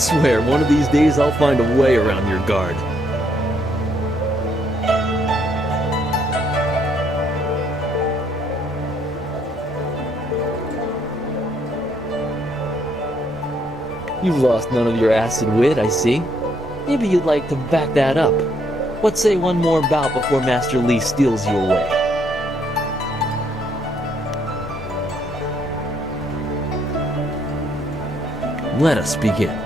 swear, one of these days I'll find a way around your guard. You've lost none of your acid wit, I see. Maybe you'd like to back that up. Let's say one more bout before Master Lee steals you away. Let us begin.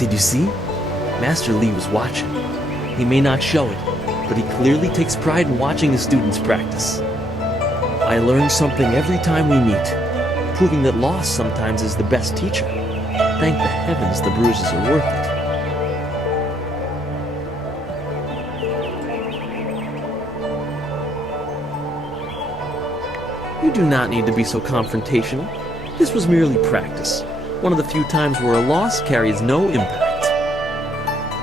Did you see? Master Lee was watching. He may not show it, but he clearly takes pride in watching the students practice. I learn something every time we meet, proving that loss sometimes is the best teacher. Thank the heavens the bruises are worth it. You do not need to be so confrontational. This was merely practice, one of the few times where a loss carries no impact.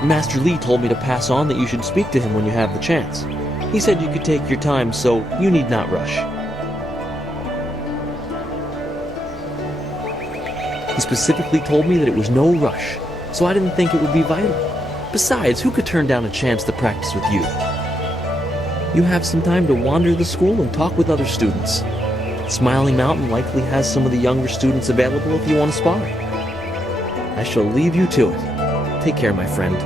Master Lee told me to pass on that you should speak to him when you have the chance. He said you could take your time, so you need not rush. He specifically told me that it was no rush, so I didn't think it would be vital. Besides, who could turn down a chance to practice with you? You have some time to wander the school and talk with other students. Smiling Mountain likely has some of the younger students available if you want to spar. I shall leave you to it. Take care, my friend.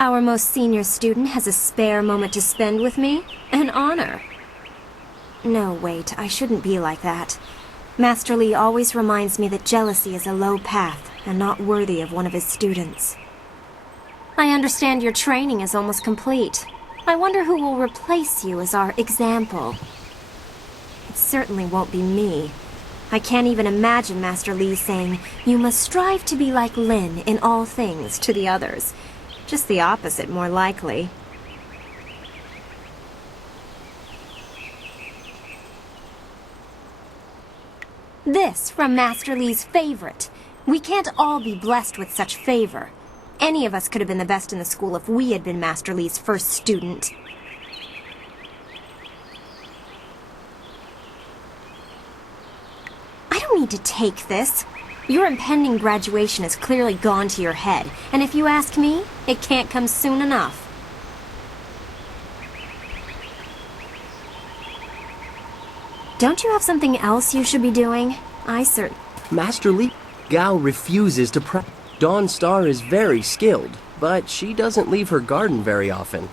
Our most senior student has a spare moment to spend with me? An honor. No, wait, I shouldn't be like that. Master Lee always reminds me that jealousy is a low path and not worthy of one of his students. I understand your training is almost complete. I wonder who will replace you as our example. It certainly won't be me. I can't even imagine Master Lee saying, "You must strive to be like Lin in all things," to the others. Just the opposite, more likely. This from Master Lee's favorite. We can't all be blessed with such favor. Any of us could have been the best in the school if we had been Master Lee's first student. I don't need to take this. Your impending graduation has clearly gone to your head, and if you ask me, it can't come soon enough. Don't you have something else you should be doing? Master Li Gao refuses to practice. Dawn Star is very skilled, but she doesn't leave her garden very often.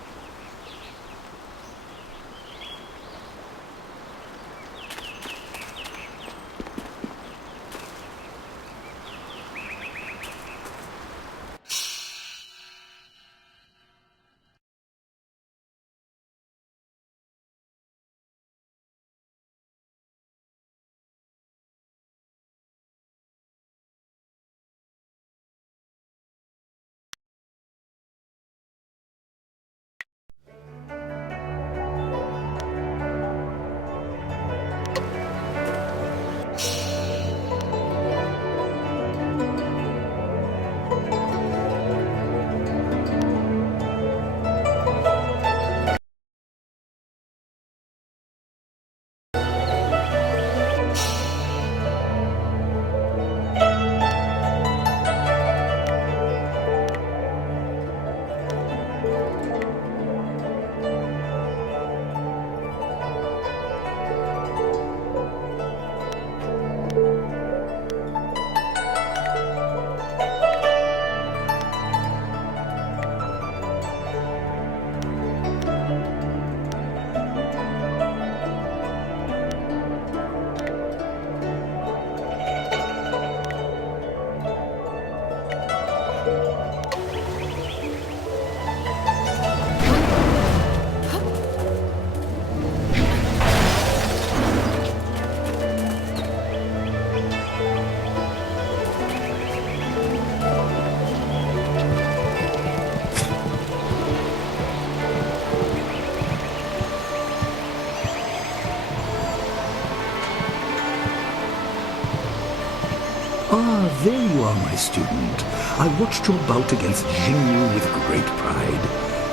Ah, there you are, my student. I watched your bout against Jinyu with great pride.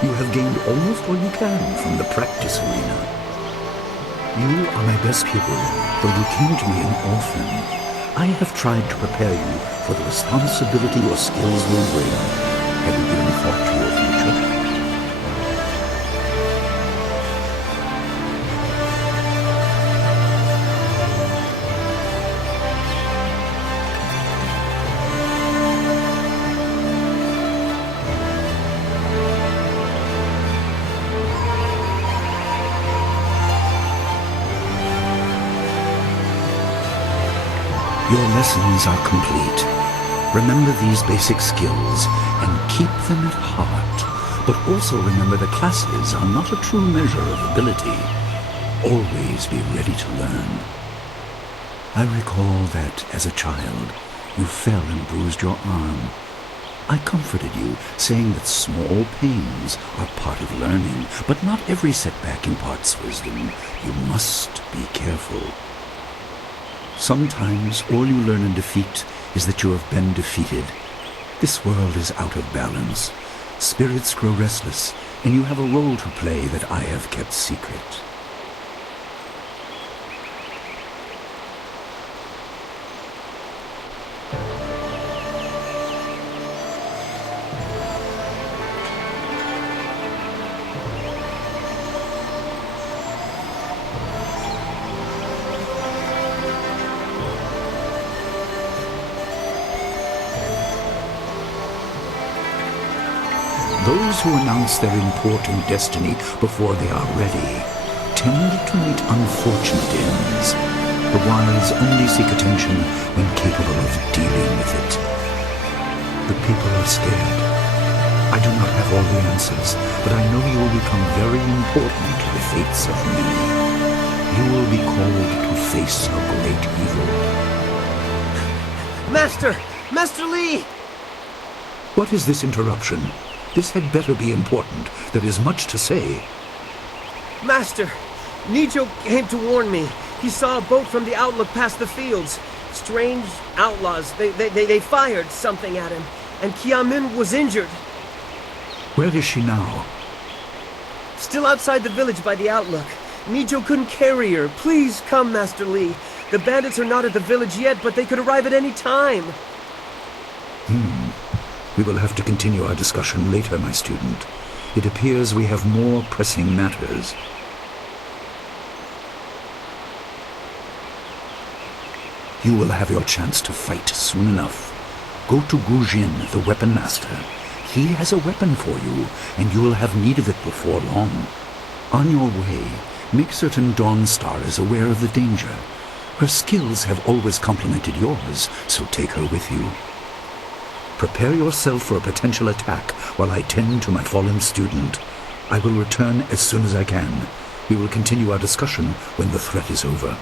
You have gained almost all you can from the practice arena. You are my best pupil, though you came to me an orphan. I have tried to prepare you for the responsibility your skills will bring. Have you given thought to your future? Your lessons are complete. Remember these basic skills and keep them at heart. But also remember that classes are not a true measure of ability. Always be ready to learn. I recall that, as a child, you fell and bruised your arm. I comforted you, saying that small pains are part of learning, but not every setback imparts wisdom. You must be careful. Sometimes all you learn in defeat is that you have been defeated. This world is out of balance. Spirits grow restless, and you have a role to play that I have kept secret. Those who announce their important destiny before they are ready tend to meet unfortunate ends. The wise only seek attention when capable of dealing with it. The people are scared. I do not have all the answers, but I know you will become very important to the fates of many. You will be called to face a great evil. Master! Master Lee! What is this interruption? This had better be important. There is much to say. Master! Nijo came to warn me. He saw a boat from the outlook past the fields. Strange outlaws. They fired something at him. And Kiamin was injured. Where is she now? Still outside the village by the outlook. Nijo couldn't carry her. Please come, Master Lee. The bandits are not at the village yet, but they could arrive at any time. We will have to continue our discussion later, my student. It appears we have more pressing matters. You will have your chance to fight soon enough. Go to Gujin, the weapon master. He has a weapon for you, and you will have need of it before long. On your way, make certain Dawnstar is aware of the danger. Her skills have always complemented yours, so take her with you. Prepare yourself for a potential attack while I tend to my fallen student. I will return as soon as I can. We will continue our discussion when the threat is over.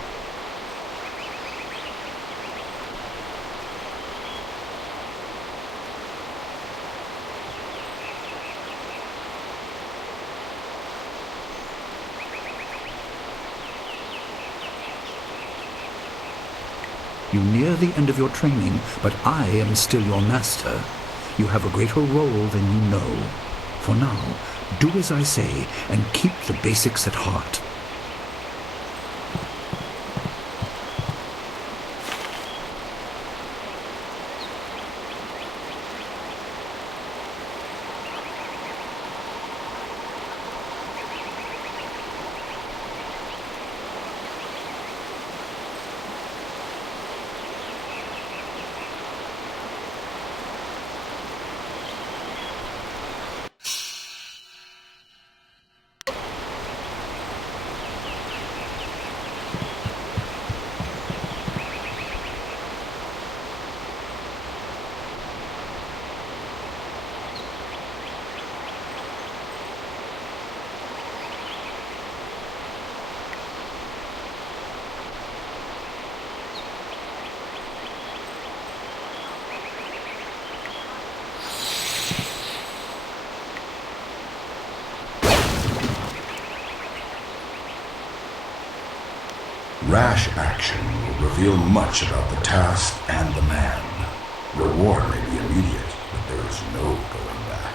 You near the end of your training, but I am still your master. You have a greater role than you know. For now, do as I say and keep the basics at heart. Rash action will reveal much about the task and the man. Reward may be immediate, but there is no going back.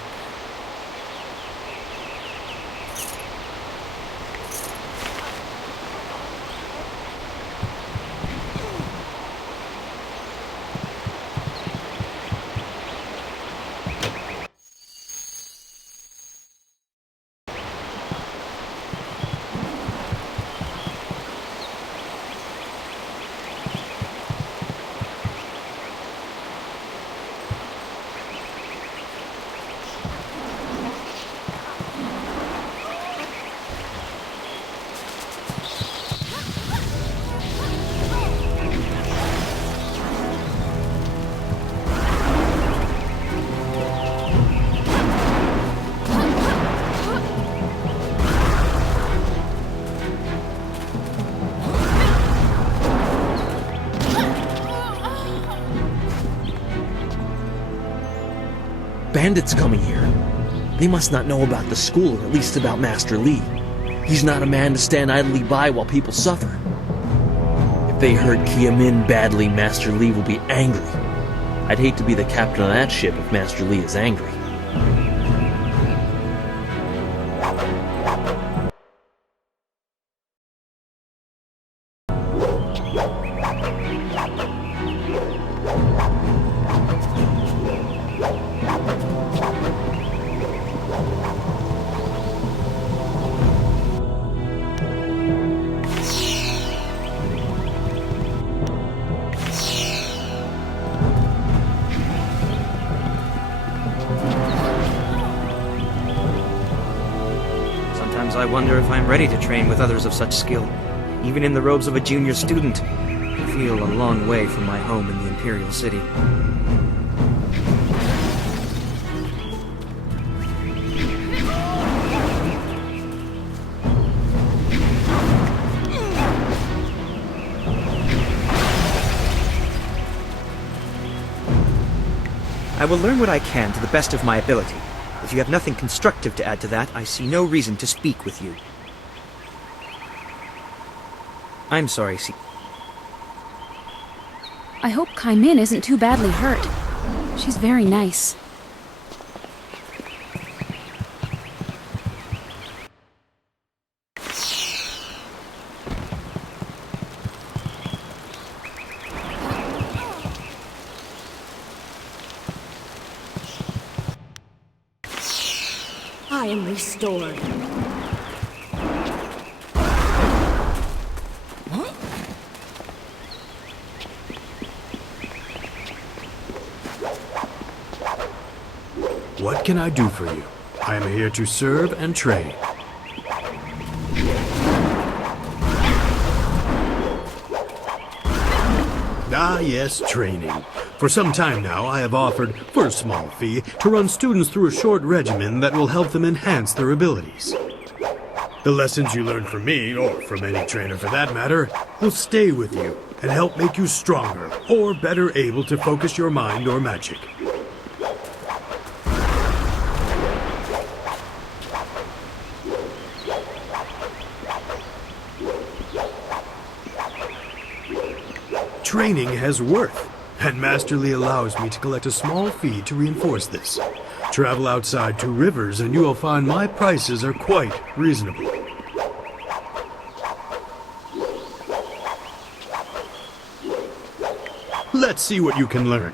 Bandits coming here. They must not know about the school, or at least about Master Li. He's not a man to stand idly by while people suffer. If they hurt Kia-min badly, Master Li will be angry. I'd hate to be the captain of that ship if Master Li is angry. I wonder if I'm ready to train with others of such skill. Even in the robes of a junior student, I feel a long way from my home in the Imperial City. I will learn what I can to the best of my ability. If you have nothing constructive to add to that, I see no reason to speak with you. I'm sorry, I hope Kai-min isn't too badly hurt. She's very nice. I am restored. What can I do for you? I am here to serve and train. Ah, yes, training. For some time now, I have offered, for a small fee, to run students through a short regimen that will help them enhance their abilities. The lessons you learn from me, or from any trainer for that matter, will stay with you and help make you stronger, or better able to focus your mind or magic. Training has worth, and Master Li allows me to collect a small fee to reinforce this. Travel outside 2 rivers and you will find my prices are quite reasonable. Let's see what you can learn.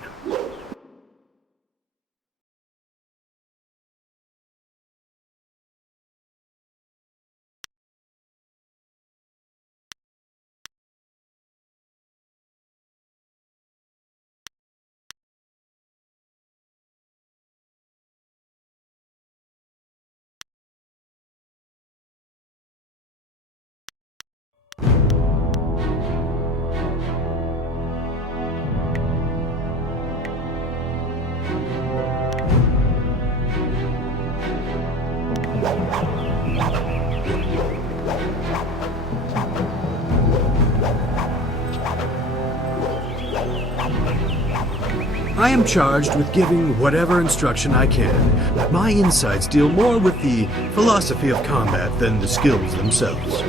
I am charged with giving whatever instruction I can, but my insights deal more with the philosophy of combat than the skills themselves.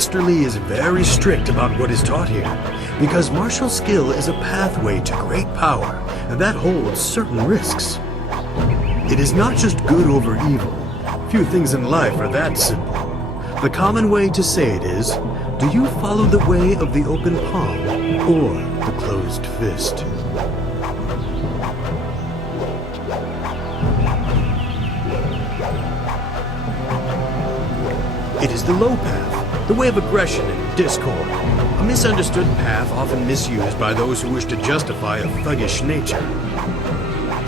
Master Li is very strict about what is taught here, because martial skill is a pathway to great power, and that holds certain risks. It is not just good over evil. Few things in life are that simple. The common way to say it is, do you follow the way of the open palm or the closed fist? It is the low path, the way of aggression and discord, a misunderstood path often misused by those who wish to justify a thuggish nature.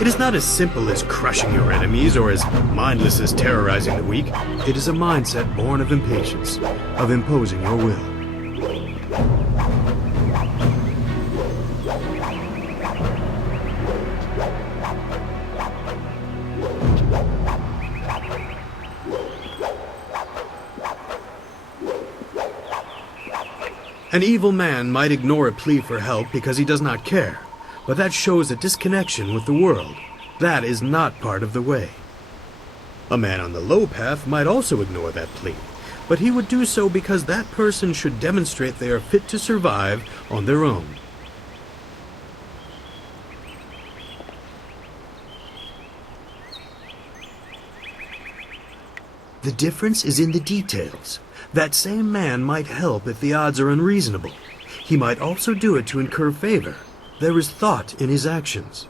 It is not as simple as crushing your enemies or as mindless as terrorizing the weak. It is a mindset born of impatience, of imposing your will. An evil man might ignore a plea for help because he does not care, but that shows a disconnection with the world. That is not part of the way. A man on the low path might also ignore that plea, but he would do so because that person should demonstrate they are fit to survive on their own. The difference is in the details. That same man might help if the odds are unreasonable. He might also do it to incur favor. There is thought in his actions.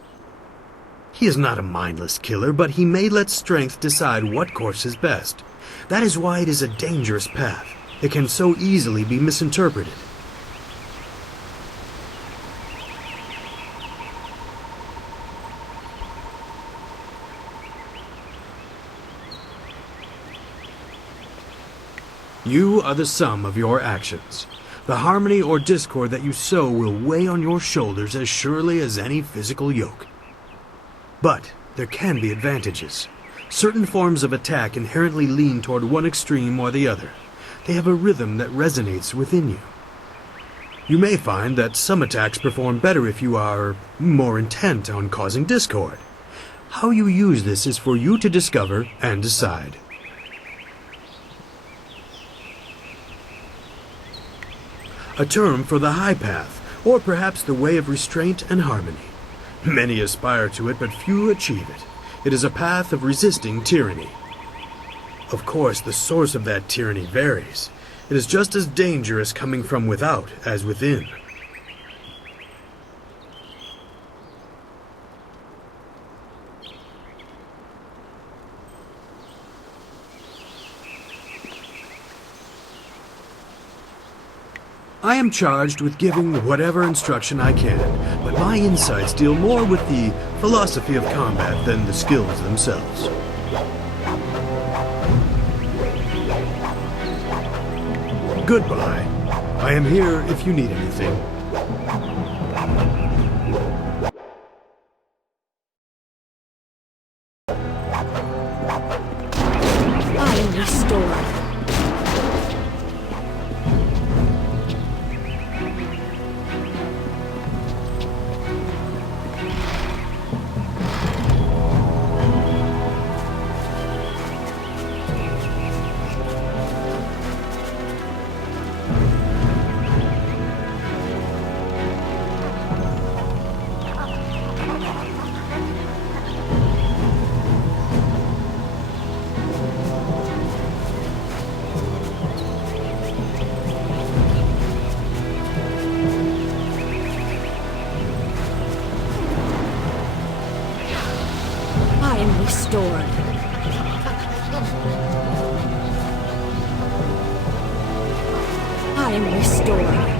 He is not a mindless killer, but he may let strength decide what course is best. That is why it is a dangerous path. It can so easily be misinterpreted. You are the sum of your actions. The harmony or discord that you sow will weigh on your shoulders as surely as any physical yoke. But there can be advantages. Certain forms of attack inherently lean toward one extreme or the other. They have a rhythm that resonates within you. You may find that some attacks perform better if you are more intent on causing discord. How you use this is for you to discover and decide. A term for the high path, or perhaps the way of restraint and harmony. Many aspire to it, but few achieve it. It is a path of resisting tyranny. Of course, the source of that tyranny varies. It is just as dangerous coming from without as within. I am charged with giving whatever instruction I can, but my insights deal more with the philosophy of combat than the skills themselves. Goodbye. I am here if you need anything. I am restored. Restored. I am restored.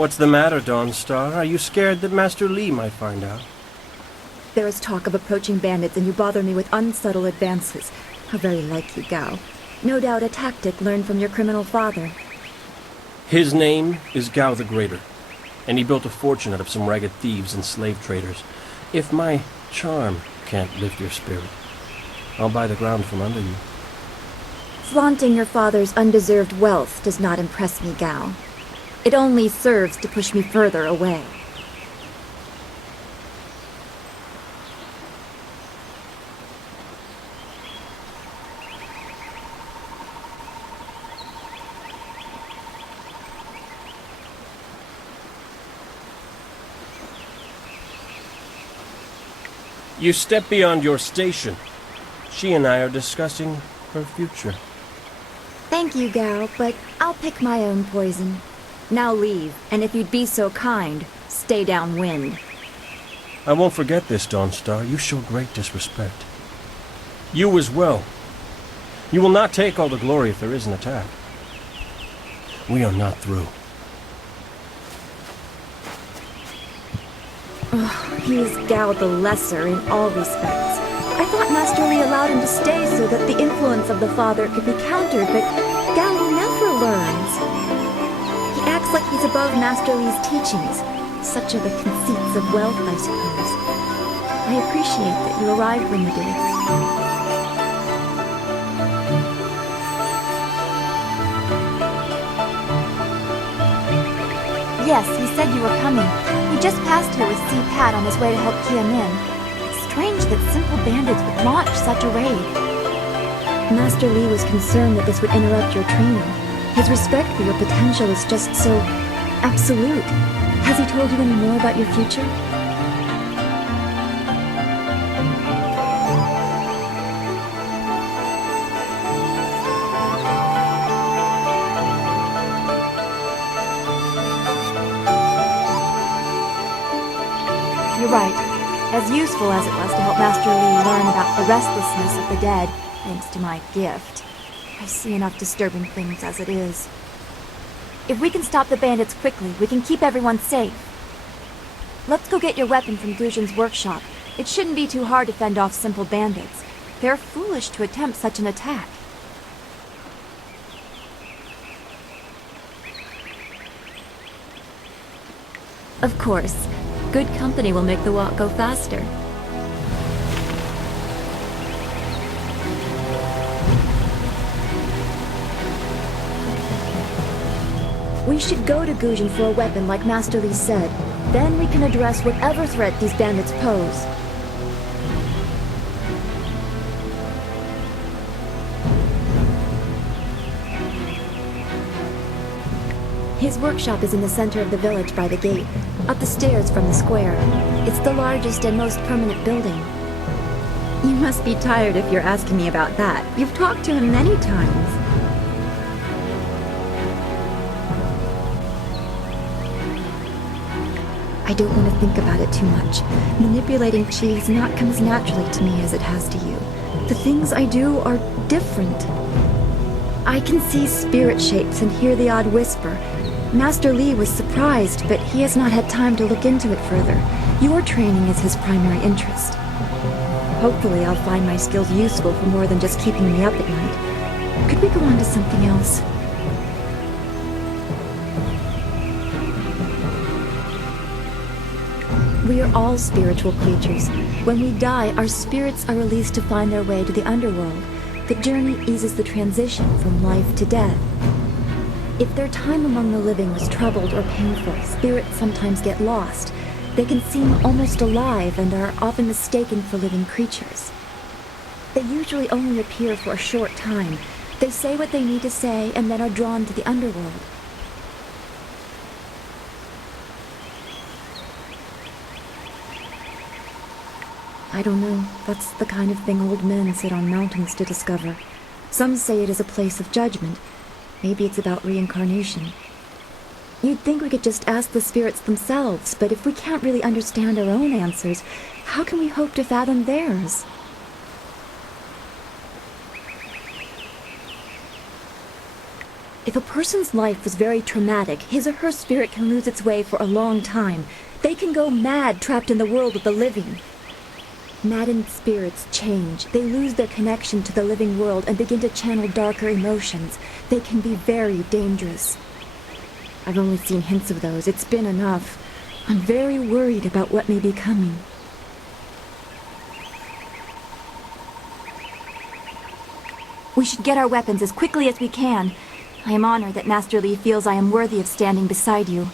What's the matter, Dawnstar? Are you scared that Master Li might find out? There is talk of approaching bandits, and you bother me with unsubtle advances. How very like you, Gao. No doubt a tactic learned from your criminal father. His name is Gao the Greater, and he built a fortune out of some ragged thieves and slave traders. If my charm can't lift your spirit, I'll buy the ground from under you. Flaunting your father's undeserved wealth does not impress me, Gao. It only serves to push me further away. You step beyond your station. She and I are discussing her future. Thank you, Gao, but I'll pick my own poison. Now leave, and if you'd be so kind, stay downwind. I won't forget this, Dawnstar. You show great disrespect. You as well. You will not take all the glory if there is an attack. We are not through. He is Gao the Lesser in all respects. I thought Master Li allowed him to stay so that the influence of the father could be countered, but Gao never learns. He acts like he's above Master Li's teachings. Such are the conceits of wealth, I suppose. I appreciate that you arrived when you did. Yes, he said you were coming. He just passed here with Si Pat on his way to help Kia Min. It's strange that simple bandits would launch such a raid. Master Li was concerned that this would interrupt your training. His respect for your potential is just so absolute. Has he told you any more about your future? You're right. As useful as it was to help Master Li learn about the restlessness of the dead, thanks to my gift, I see enough disturbing things as it is. If we can stop the bandits quickly, we can keep everyone safe. Let's go get your weapon from Guzhen's workshop. It shouldn't be too hard to fend off simple bandits. They're foolish to attempt such an attack. Of course. Good company will make the walk go faster. We should go to Guzhen for a weapon like Master Li said. Then we can address whatever threat these bandits pose. His workshop is in the center of the village by the gate, up the stairs from the square. It's the largest and most permanent building. You must be tired if you're asking me about that. You've talked to him many times. I don't want to think about it too much. Manipulating Qi has not come as naturally to me as it has to you. The things I do are different. I can see spirit shapes and hear the odd whisper. Master Li was surprised, but he has not had time to look into it further. Your training is his primary interest. Hopefully I'll find my skills useful for more than just keeping me up at night. Could we go on to something else? We are all spiritual creatures. When we die, our spirits are released to find their way to the underworld. The journey eases the transition from life to death. If their time among the living was troubled or painful, spirits sometimes get lost. They can seem almost alive and are often mistaken for living creatures. They usually only appear for a short time. They say what they need to say and then are drawn to the underworld. I don't know. That's the kind of thing old men sit on mountains to discover. Some say it is a place of judgment. Maybe it's about reincarnation. You'd think we could just ask the spirits themselves, but if we can't really understand our own answers, how can we hope to fathom theirs? If a person's life was very traumatic, his or her spirit can lose its way for a long time. They can go mad trapped in the world of the living. Maddened spirits change. They lose their connection to the living world and begin to channel darker emotions. They can be very dangerous. I've only seen hints of those. It's been enough. I'm very worried about what may be coming. We should get our weapons as quickly as we can. I am honored that Master Li feels I am worthy of standing beside you.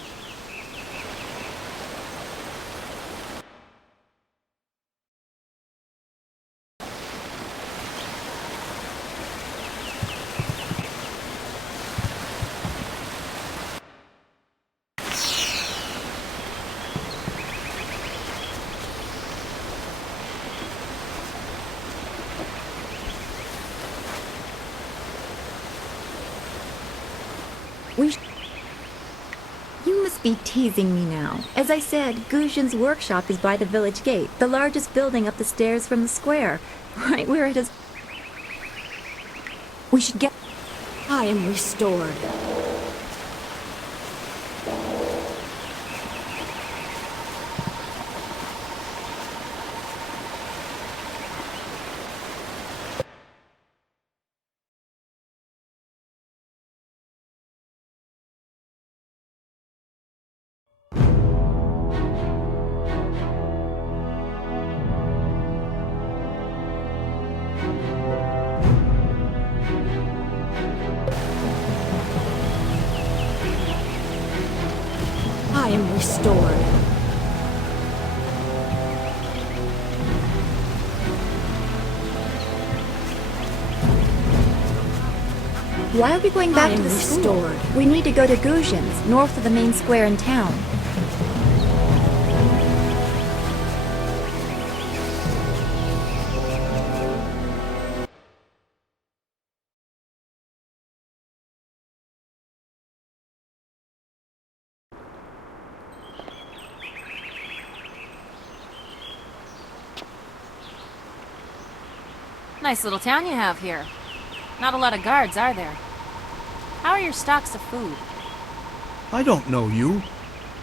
You must be teasing me now. As I said, Guzhin's workshop is by the village gate, the largest building up the stairs from the square, right where it is. We should get... I am restored. I am restored. Why are we going back to the school? We need to go to Guzhin's, north of the main square in town. Nice little town you have here. Not a lot of guards, are there? How are your stocks of food? I don't know you.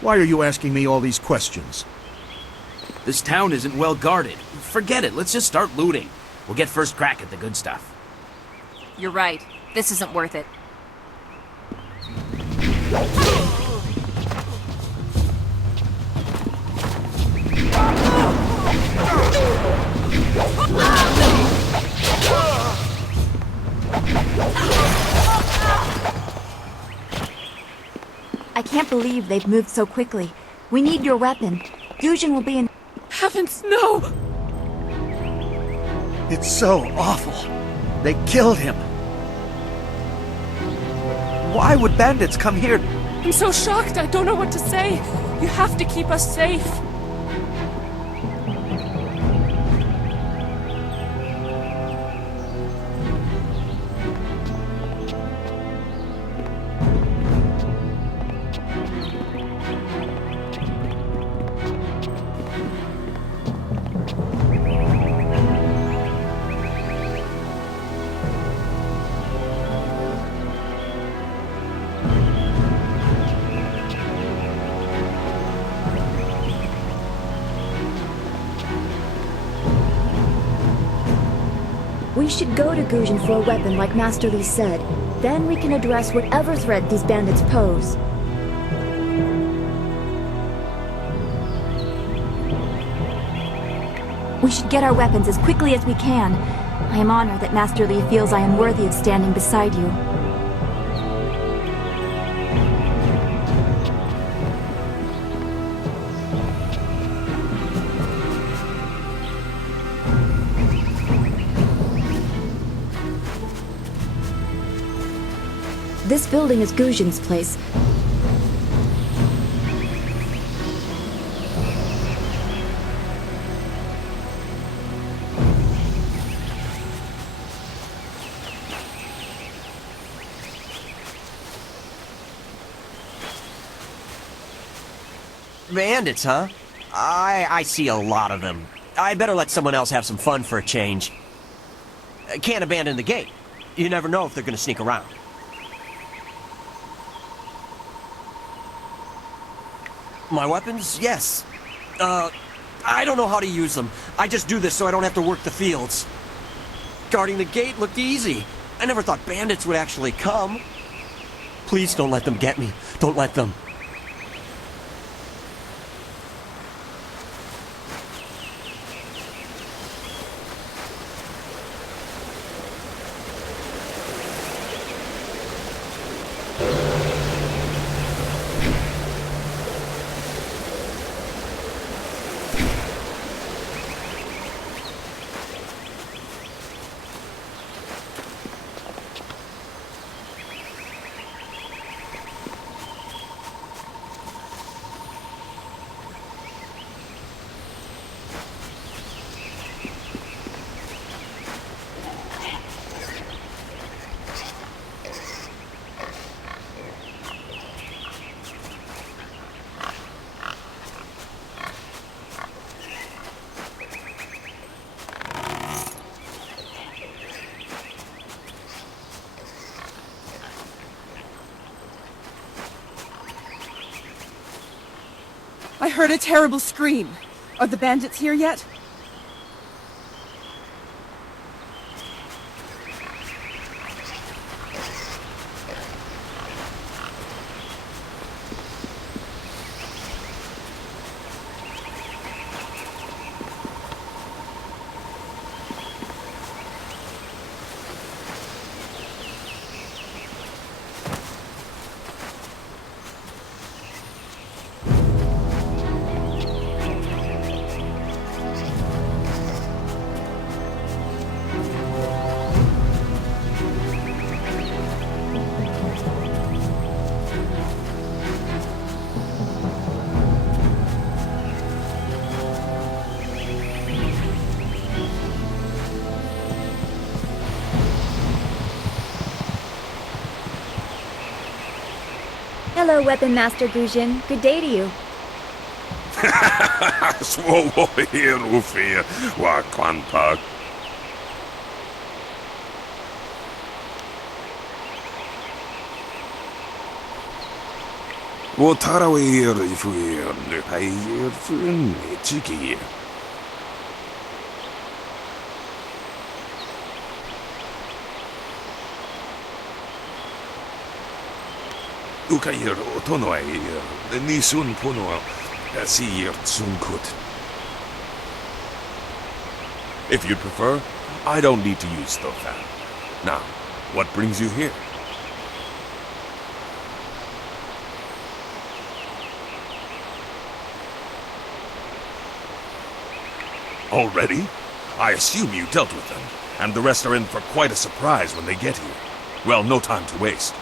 Why are you asking me all these questions? This town isn't well guarded. Forget it, let's just start looting. We'll get first crack at the good stuff. You're right. This isn't worth it. I can't believe they've moved so quickly. We need your weapon. Guzhin will be in... Heavens, no! It's so awful. They killed him. Why would bandits come here? I'm so shocked, I don't know what to say. You have to keep us safe. We should go to Guzhin for a weapon like Master Li said. Then we can address whatever threat these bandits pose. We should get our weapons as quickly as we can. I am honored that Master Li feels I am worthy of standing beside you. This building is Guzhin's place. Bandits, huh? I see a lot of them. I better let someone else have some fun for a change. Can't abandon the gate. You never know if they're gonna sneak around. My weapons? Yes. I don't know how to use them. I just do this so I don't have to work the fields. Guarding the gate looked easy. I never thought bandits would actually come. Please don't let them get me. Don't let them. I heard a terrible scream. Are the bandits here yet? Hello, Weapon Master Gujin. Good day to you. Svovo here, Ufir, wa Kwanpak. Wo Tarawir, if we are the Payer Fun, Chiki. Ukayir, Otonoy, the Nisun Puno, Asir Tsunkut. If you'd prefer, I don't need to use Stofan. Now, what brings you here? Already? I assume you dealt with them, and the rest are in for quite a surprise when they get here. Well, no time to waste.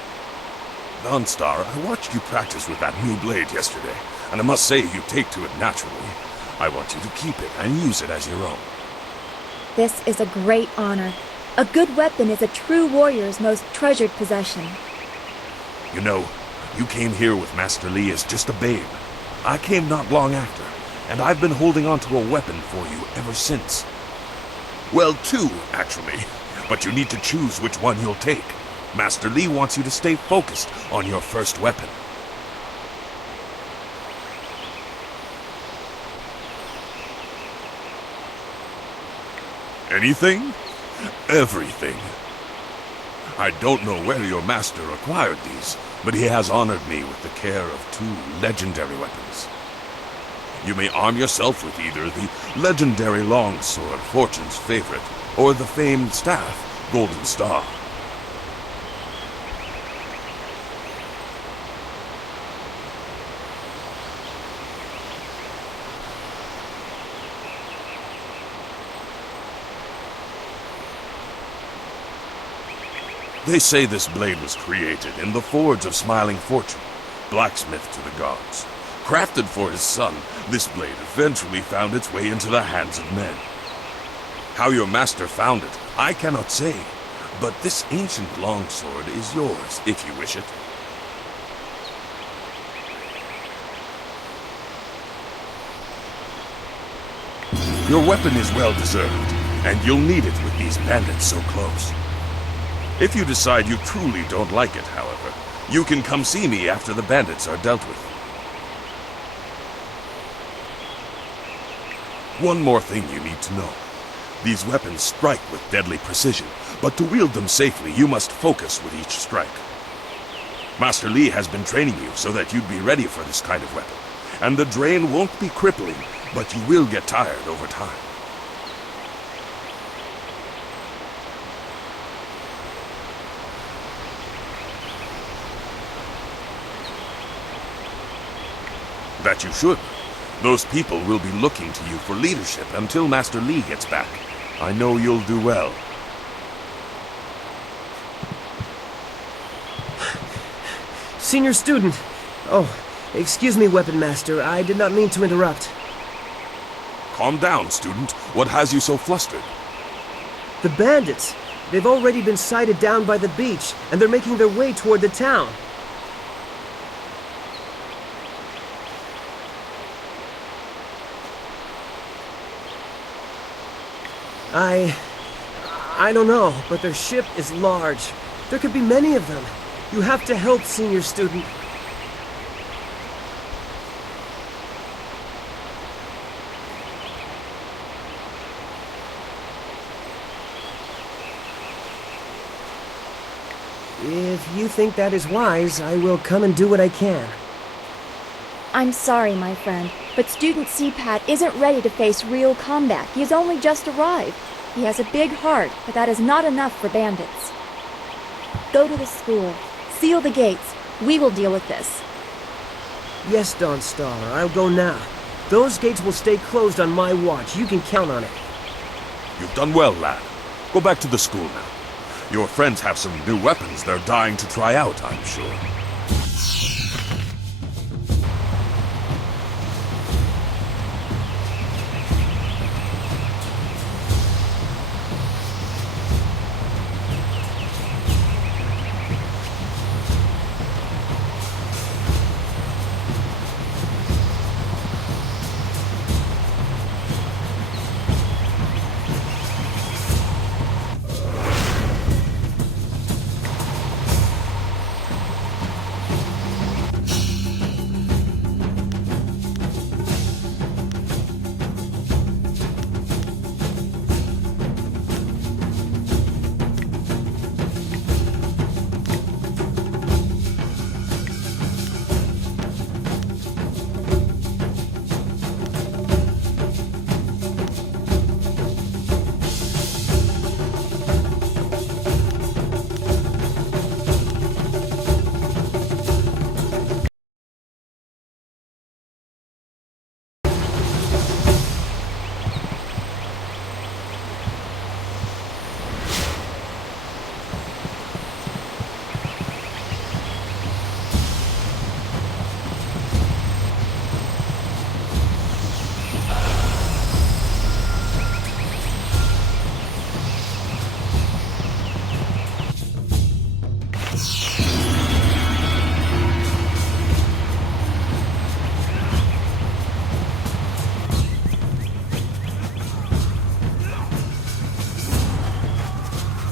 Dawnstar, I watched you practice with that new blade yesterday, and I must say you take to it naturally. I want you to keep it and use it as your own. This is a great honor. A good weapon is a true warrior's most treasured possession. You know, you came here with Master Li as just a babe. I came not long after, and I've been holding on to a weapon for you ever since. Well, two, actually, but you need to choose which one you'll take. Master Li wants you to stay focused on your first weapon. Anything? Everything. I don't know where your master acquired these, but he has honored me with the care of two legendary weapons. You may arm yourself with either the legendary longsword, Fortune's favorite, or the famed staff, Golden Star. They say this blade was created in the forge of Smiling Fortune, blacksmith to the gods. Crafted for his son, this blade eventually found its way into the hands of men. How your master found it, I cannot say, but this ancient longsword is yours, if you wish it. Your weapon is well deserved, and you'll need it with these bandits so close. If you decide you truly don't like it, however, you can come see me after the bandits are dealt with. One more thing you need to know. These weapons strike with deadly precision, but to wield them safely, you must focus with each strike. Master Li has been training you so that you'd be ready for this kind of weapon. And the drain won't be crippling, but you will get tired over time. That you should. Those people will be looking to you for leadership until Master Li gets back. I know you'll do well. Senior student! Oh, excuse me, Weapon Master. I did not mean to interrupt. Calm down, student. What has you so flustered? The bandits! They've already been sighted down by the beach, and they're making their way toward the town. I don't know, but their ship is large. There could be many of them. You have to help, senior student. If you think that is wise, I will come and do what I can. I'm sorry, my friend, but Student CPAT isn't ready to face real combat. He has only just arrived. He has a big heart, but that is not enough for bandits. Go to the school. Seal the gates. We will deal with this. Yes, Dawnstar, I'll go now. Those gates will stay closed on my watch. You can count on it. You've done well, lad. Go back to the school now. Your friends have some new weapons they're dying to try out, I'm sure.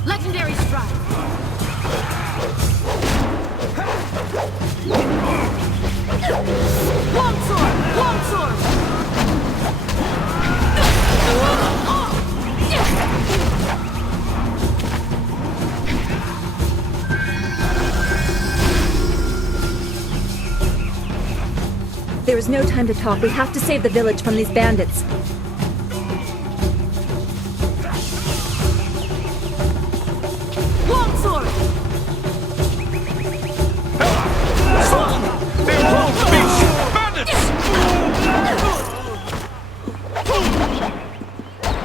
Legendary strike. Longsword! Longsword! There is no time to talk. We have to save the village from these bandits. Longsword! They're all beast bandits!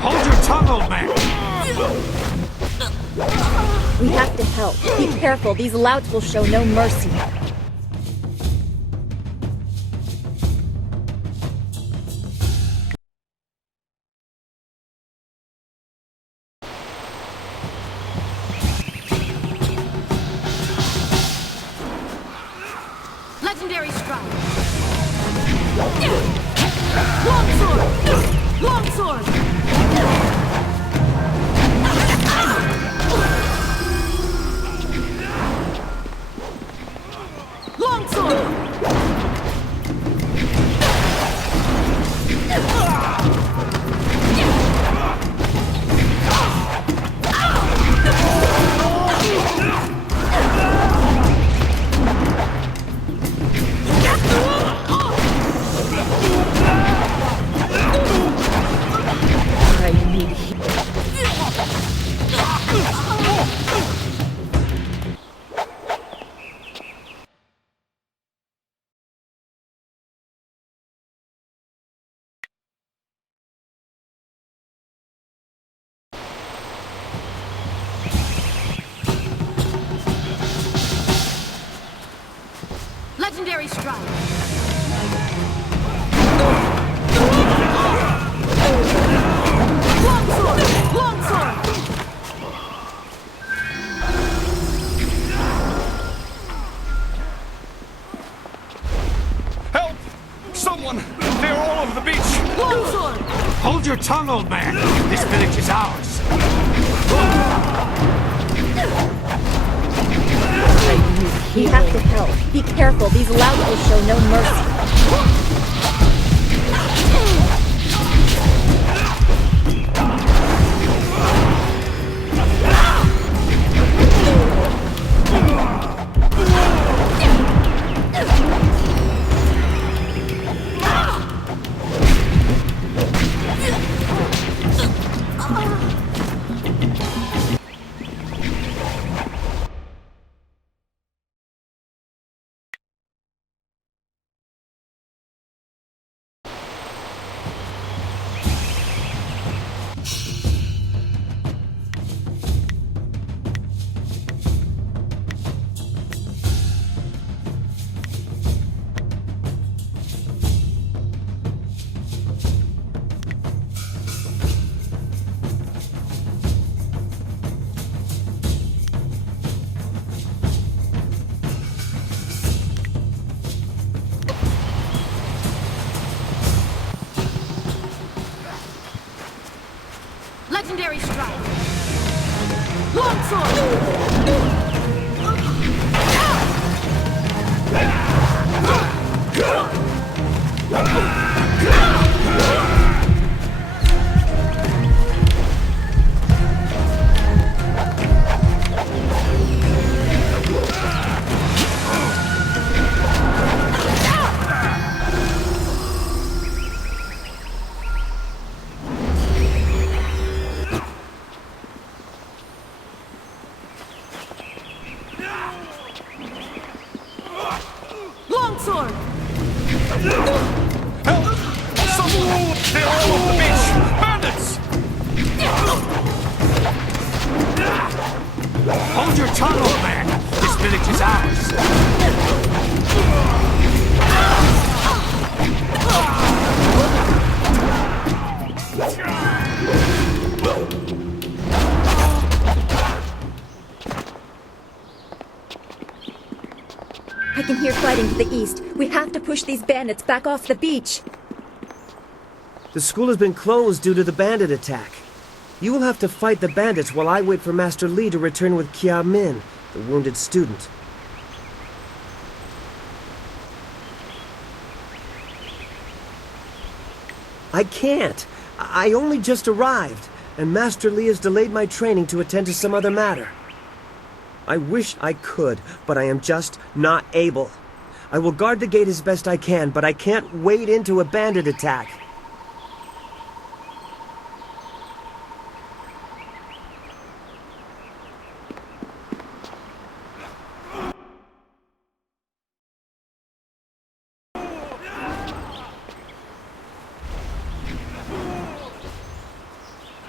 Hold your tongue, old man! We have to help. Be careful. These louts will show no mercy. Legendary strike. Longsword! Longsword! Longsword! Legendary strike. Longsword! Longsword! Help! Someone! They're all over the beach! Longsword! Hold your tongue, old man! This village is ours! We have to help. Be careful, these louts will show no mercy. Legendary strike. Longsword! Longsword! Help! Someone! They're all over the beach! Bandits! Hold your tongue, old man! This village is ours! I can hear fighting to the east. We have to push these bandits back off the beach. The school has been closed due to the bandit attack. You will have to fight the bandits while I wait for Master Li to return with Kia Min, the wounded student. I can't. I only just arrived, and Master Li has delayed my training to attend to some other matter. I wish I could, but I am just not able. I will guard the gate as best I can, but I can't wade into a bandit attack.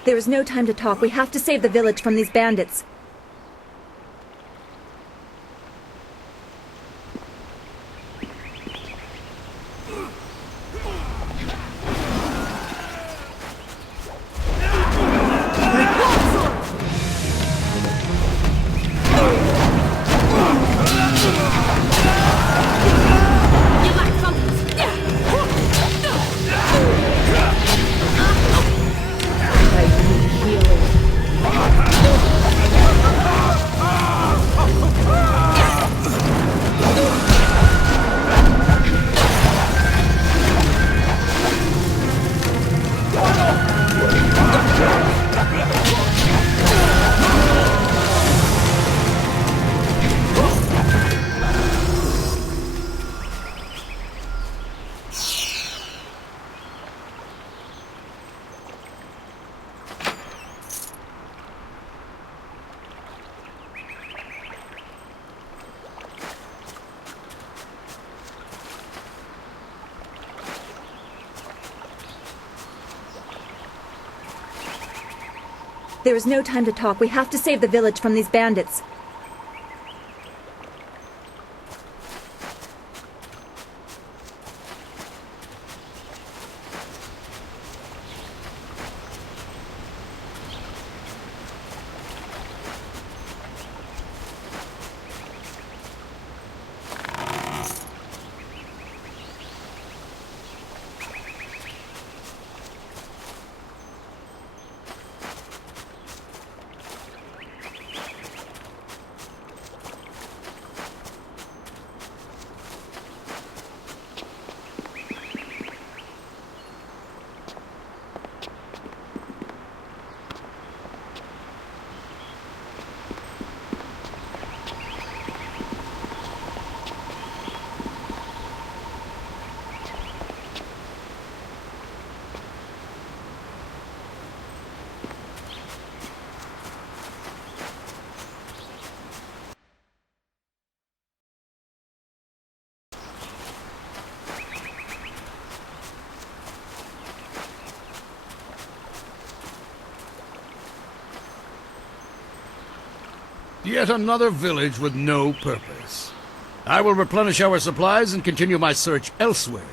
There is no time to talk. We have to save the village from these bandits. There is no time to talk. We have to save the village from these bandits. Yet another village with no purpose. I will replenish our supplies and continue my search elsewhere.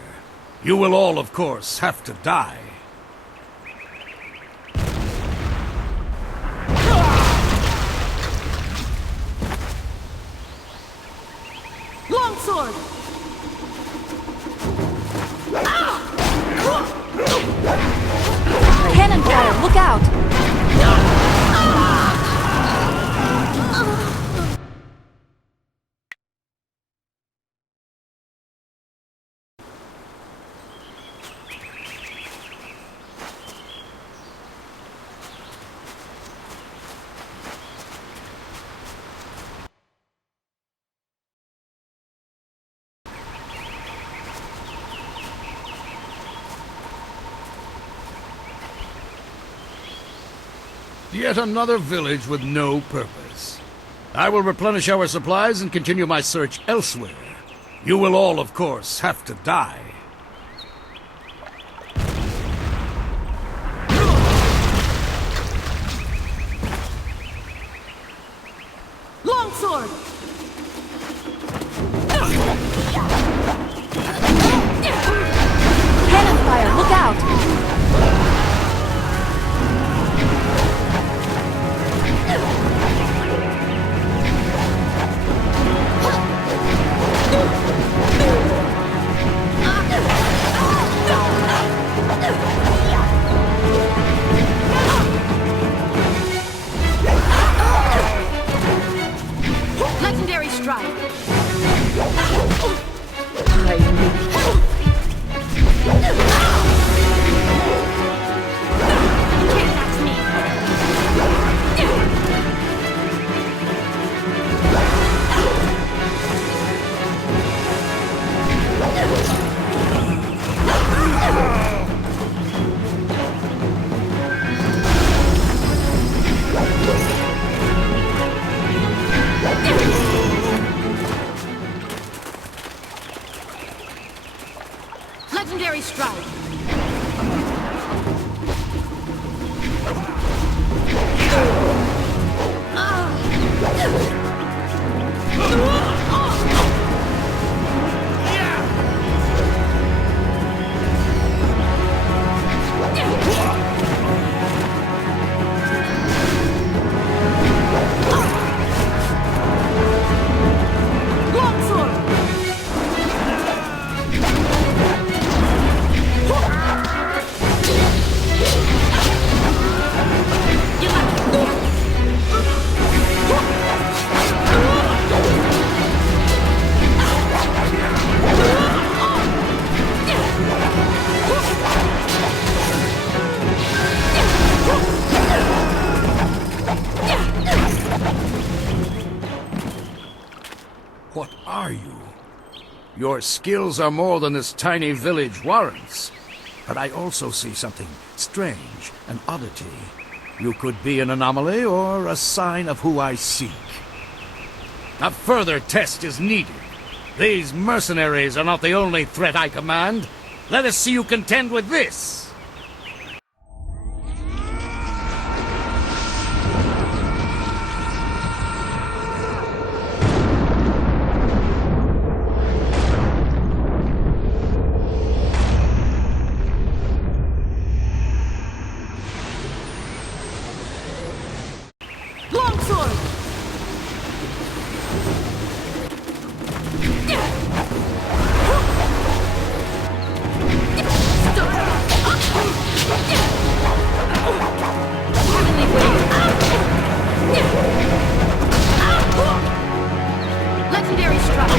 You will all, of course, have to die. Longsword! Cannon fire, look out! Yet another village with no purpose. I will replenish our supplies and continue my search elsewhere. You will all, of course, have to die. Longsword! Cannon fire, look out! Legendary strike. Legendary strike. What are you? Your skills are more than this tiny village warrants. But I also see something strange, an oddity. You could be an anomaly or a sign of who I seek. A further test is needed. These mercenaries are not the only threat I command. Let us see you contend with this! Legendary strike.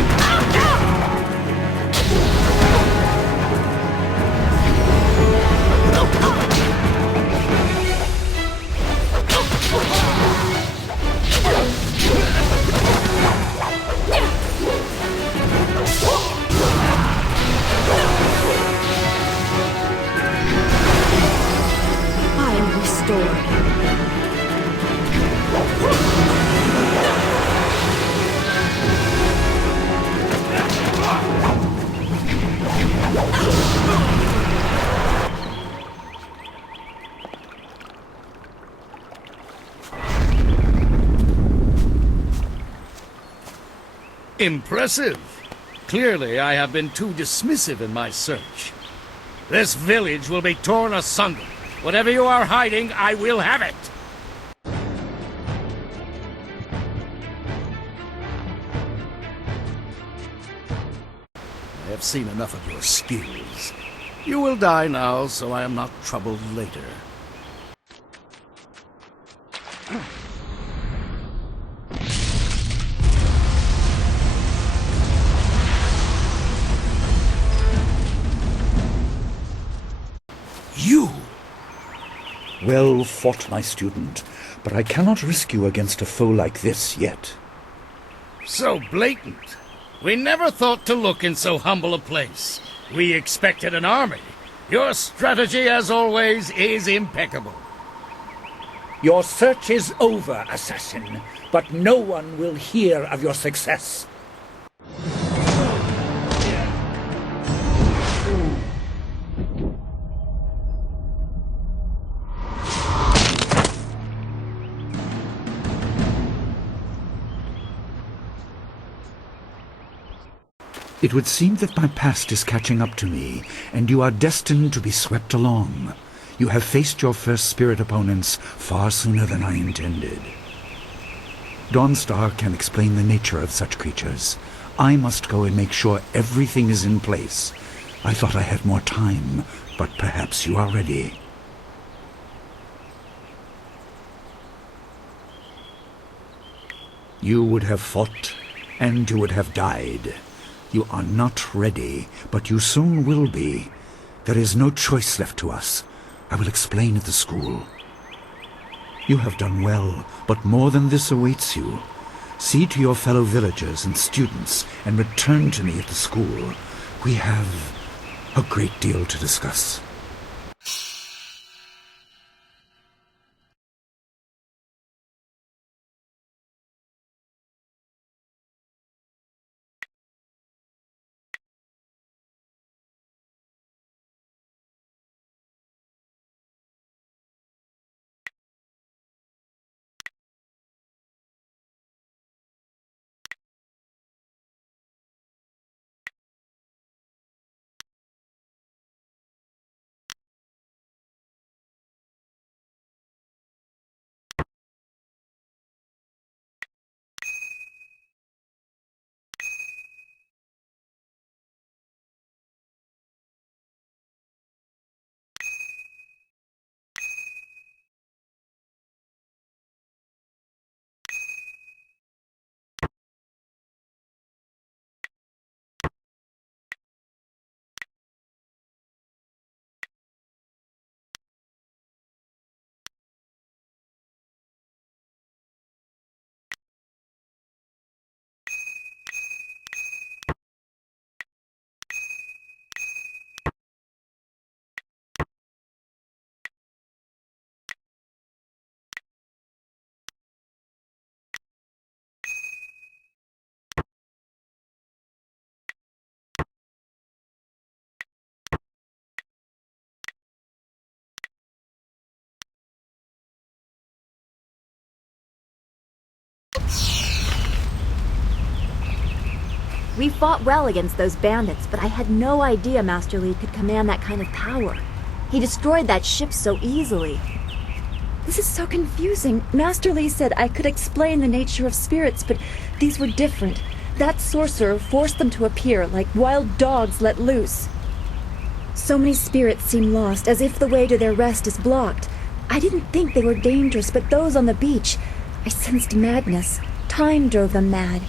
I am restored. Impressive. Clearly, I have been too dismissive in my search. This village will be torn asunder. Whatever you are hiding, I will have it. I have seen enough of your skills. You will die now, so I am not troubled later. You! Well fought, my student, but I cannot risk you against a foe like this yet. So blatant. We never thought to look in so humble a place. We expected an army. Your strategy, as always, is impeccable. Your search is over, assassin, but no one will hear of your success. It would seem that my past is catching up to me, and you are destined to be swept along. You have faced your first spirit opponents far sooner than I intended. Dawnstar can explain the nature of such creatures. I must go and make sure everything is in place. I thought I had more time, but perhaps you are ready. You would have fought, and you would have died. You are not ready, but you soon will be. There is no choice left to us. I will explain at the school. You have done well, but more than this awaits you. See to your fellow villagers and students, and return to me at the school. We have a great deal to discuss. We fought well against those bandits, but I had no idea Master Li could command that kind of power. He destroyed that ship so easily. This is so confusing. Master Li said I could explain the nature of spirits, but these were different. That sorcerer forced them to appear like wild dogs let loose. So many spirits seem lost, as if the way to their rest is blocked. I didn't think they were dangerous, but those on the beach, I sensed madness. Time drove them mad.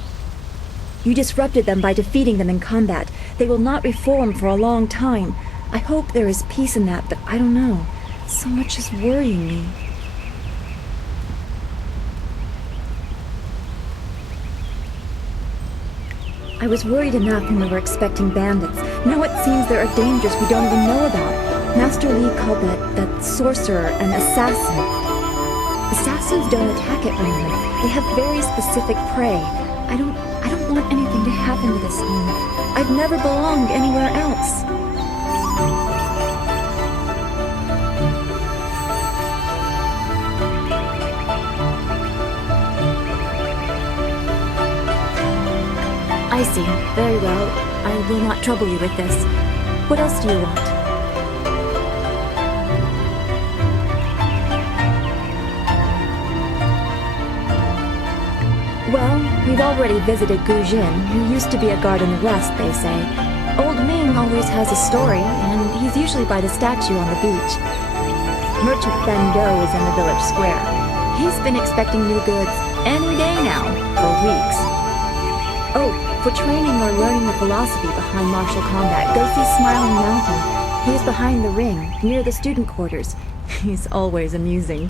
You disrupted them by defeating them in combat. They will not reform for a long time. I hope there is peace in that, but I don't know. So much is worrying me. I was worried enough when we were expecting bandits. Now it seems there are dangers we don't even know about. Master Li called that sorcerer an assassin. Assassins don't attack at random. They have very specific prey. I don't want anything to happen to this home. I've never belonged anywhere else. see. Very well. I will not trouble you with this. What else do you want? Well, we've already visited Gujin, who used to be a guard in the west, they say. Old Ming always has a story, and he's usually by the statue on the beach. Merchant Ben Do is in the village square. He's been expecting new goods any day now, for weeks. Oh, for training or learning the philosophy behind martial combat, go see Smiling Mountain. He is behind the ring, near the student quarters. He's always amusing.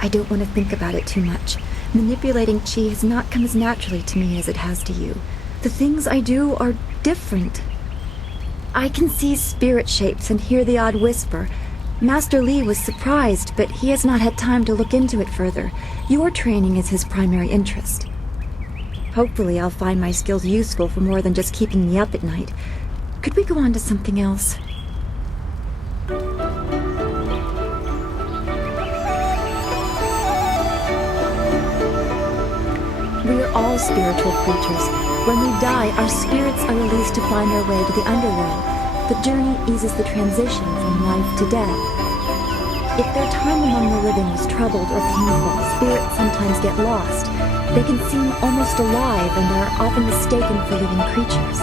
I don't want to think about it too much. Manipulating chi has not come as naturally to me as it has to you. The things I do are different. I can see spirit shapes and hear the odd whisper. Master Li was surprised, but he has not had time to look into it further. Your training is his primary interest. Hopefully I'll find my skills useful for more than just keeping me up at night. Could we go on to something else? We are all spiritual creatures. When we die, our spirits are released to find their way to the underworld. The journey eases the transition from life to death. If their time among the living was troubled or painful, spirits sometimes get lost. They can seem almost alive and are often mistaken for living creatures.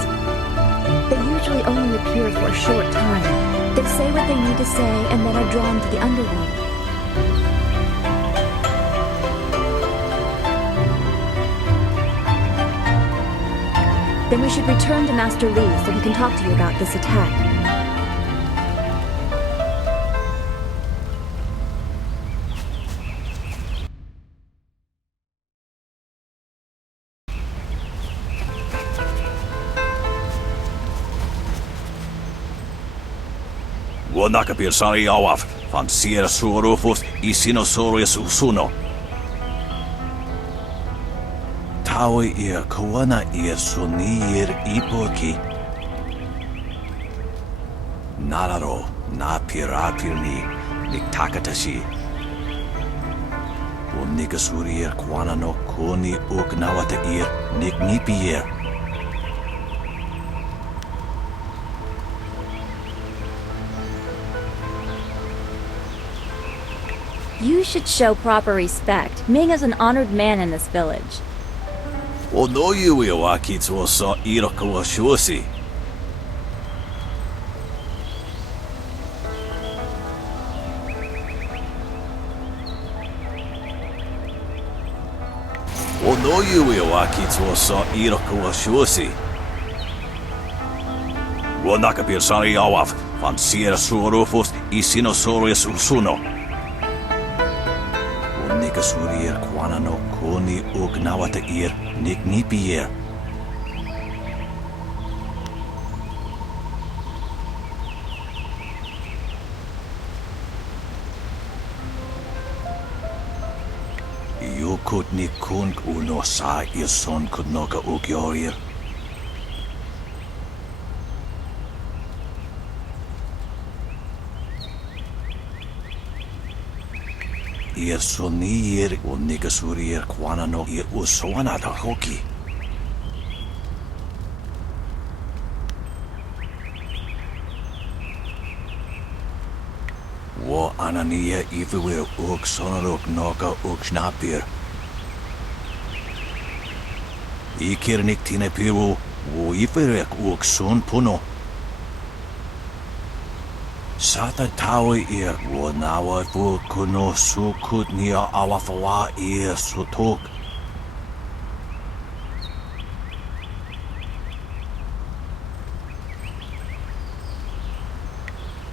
They usually only appear for a short time. They say what they need to say and then are drawn to the underworld. Then we should return to Master Li so he can talk to you about this attack. Wanakapir sari awaf, van Sierra Suorufus y Sinosaurus Usuno. Taui ir kawana ir sunir ipoki. Nararo na pirapirni niktakatashi. Unikasurir kwana no koni uknawata ir niknipier. You should show proper respect. Ming is an honored man in this village. No you wakitsu so irokawa shosi. No you wakitsu so irokawa shosi. Wanakapir sari awaf, van Sierra Suorufus y Sinosaurus Usuno. Unikasurir kwana no koni ugnawata ir niknipier. Yukut nikun uno sa ir son kudnoka ugyorir. Ir sonir unikasurir kwana no ir usoanata hoki. Wo anania ifewir uk sonaruk noka uk snapir. Ikirnik tinepiru wo iferek uk son puno. Sata tawi ir wo nawa fu kuno sukut nia awafawa ir sutok.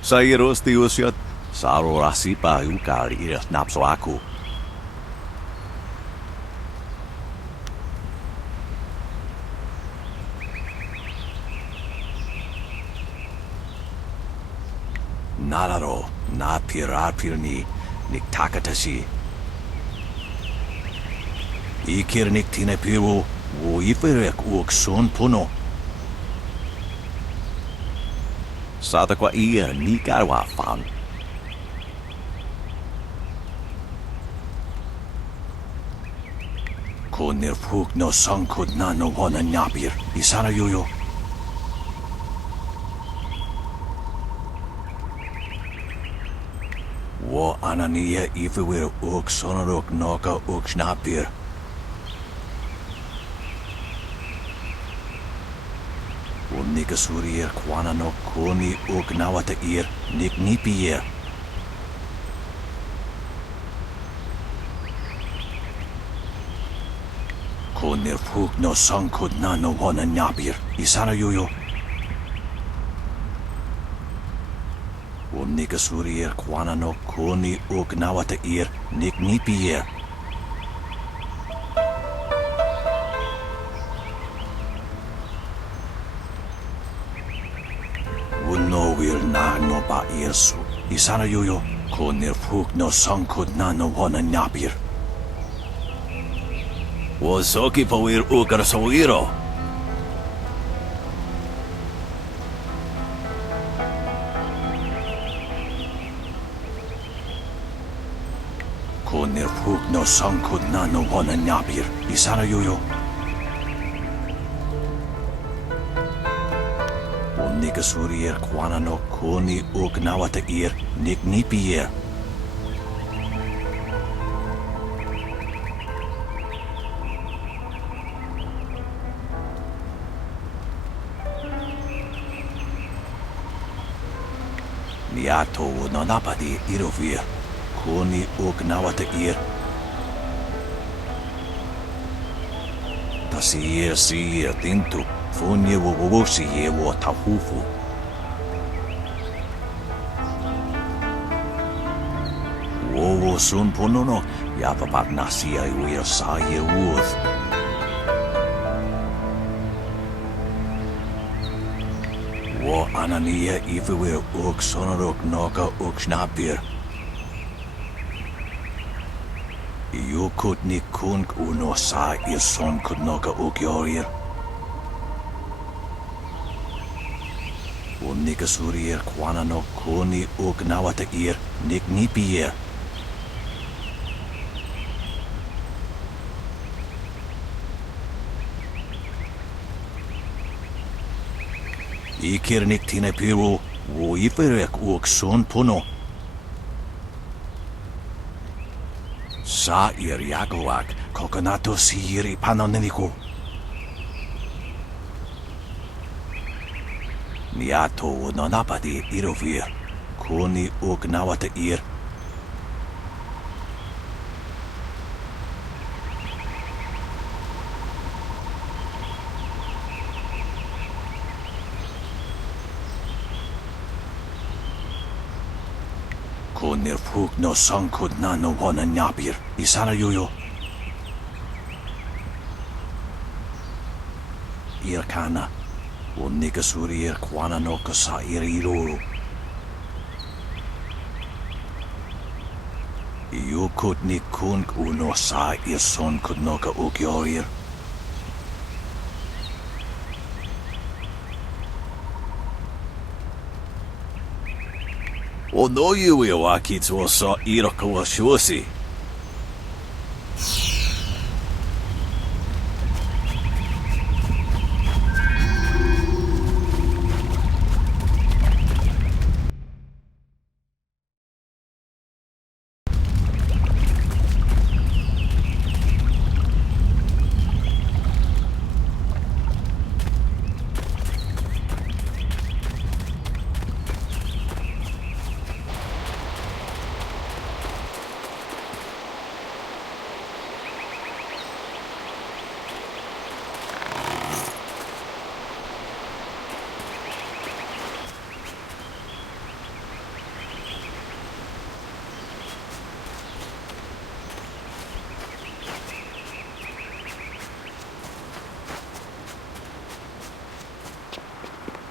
Sairos tiusiat saro rasipa ukar ir napso aku. Nararo na pirapirni niktakatashi. Ikir niktinepiru wo iferek uk son puno. Satakwa ir nikarwa fan. Konir fuk no sankud na no wana nyapir. Isana yuyo. Wo anania ifewir uk sonaruk noka uk snapir. Wo nikasurier kwana no koni uk nawata ir nik nipier. Konir fuk no sankud na no wana nyapir. Isana yuyo. Wo nikasurier kwana no koni uk nawata ir nik nipier. Wo no wir na no ba irsu. Isana yuyo. Konir fuk no sankud na no wana nyapir. Wo soki pawir ukar sawiro. Konir fuk no sankud na no wana nyapir. Isana yuyo. Wo nikasurier kwana no koni uk nawata ir nik nipier. Niato no napadi irovir. Koni uk nawata ir. Tasir tintu. Funye wo siye wo tahufu. Wo sun punono. Yapapat nasia wir saye wuth. Wo anania ifewir uk sonaruk noka uk snapir. Yukut ni kunk uno sa ir son kut noka uk yorir. Wo nikasurier kwana no koni uk nawata ir nik nipier. Ikir nik tine piru, wo iferek uk son puno. Sa ir yagoak, kokonato siri panoneniko. Niato no napadi irovir, koni uk nawata ir. Konir fuk no sankud na no wana nyapir. Isana yuyo. Ir kana. Wo nikasurier kwana no kasa ir iroro. Yukut ni kunk uno sa ir son kut noka ukyorir. O no yui o akitsu o sa iraka wa shuosi.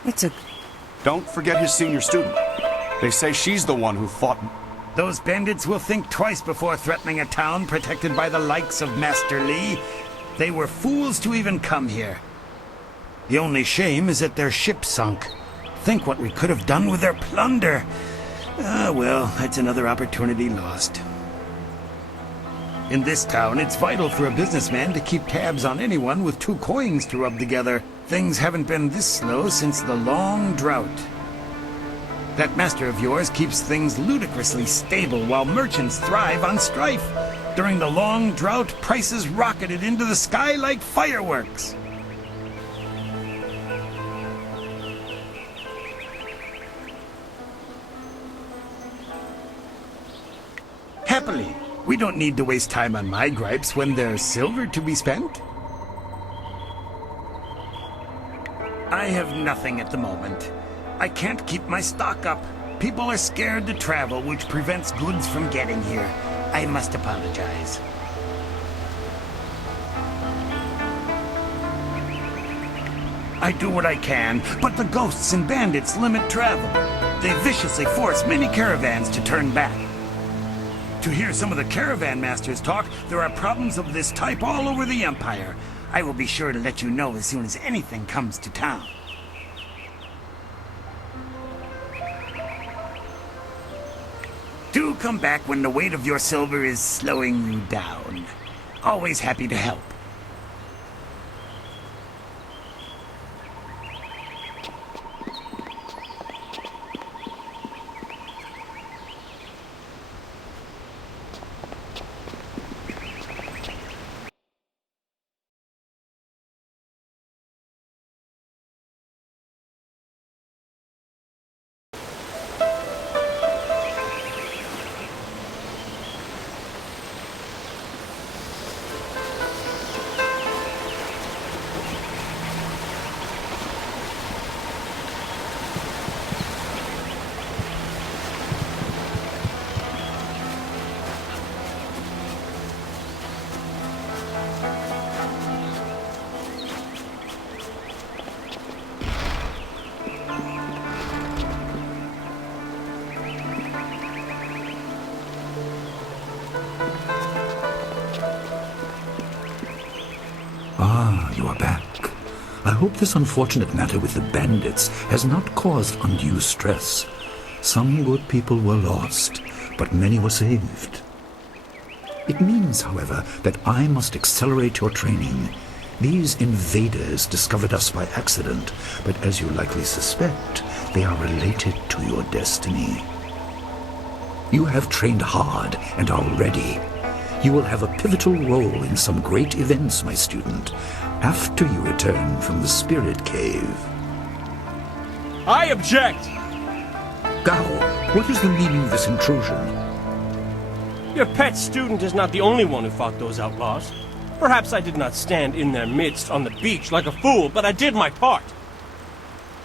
It's a... Don't forget his senior student. They say she's the one who fought... Those bandits will think twice before threatening a town protected by the likes of Master Li. They were fools to even come here. The only shame is that their ship sunk. Think what we could have done with their plunder. Ah, well, that's another opportunity lost. In this town, it's vital for a businessman to keep tabs on anyone with 2 coins to rub together. Things haven't been this slow since the long drought. That master of yours keeps things ludicrously stable while merchants thrive on strife. During the long drought, prices rocketed into the sky like fireworks. Happily, we don't need to waste time on my gripes when there's silver to be spent. I have nothing at the moment. I can't keep my stock up. People are scared to travel, which prevents goods from getting here. I must apologize. I do what I can, but the ghosts and bandits limit travel. They viciously force many caravans to turn back. To hear some of the caravan masters talk, there are problems of this type all over the Empire. I will be sure to let you know as soon as anything comes to town. Do come back when the weight of your silver is slowing you down. Always happy to help. Ah, you are back. I hope this unfortunate matter with the bandits has not caused undue stress. Some good people were lost, but many were saved. It means, however, that I must accelerate your training. These invaders discovered us by accident, but as you likely suspect, they are related to your destiny. You have trained hard and are ready. You will have a pivotal role in some great events, my student, after you return from the Spirit Cave. I object! Gao, what is the meaning of this intrusion? Your pet student is not the only one who fought those outlaws. Perhaps I did not stand in their midst on the beach like a fool, but I did my part.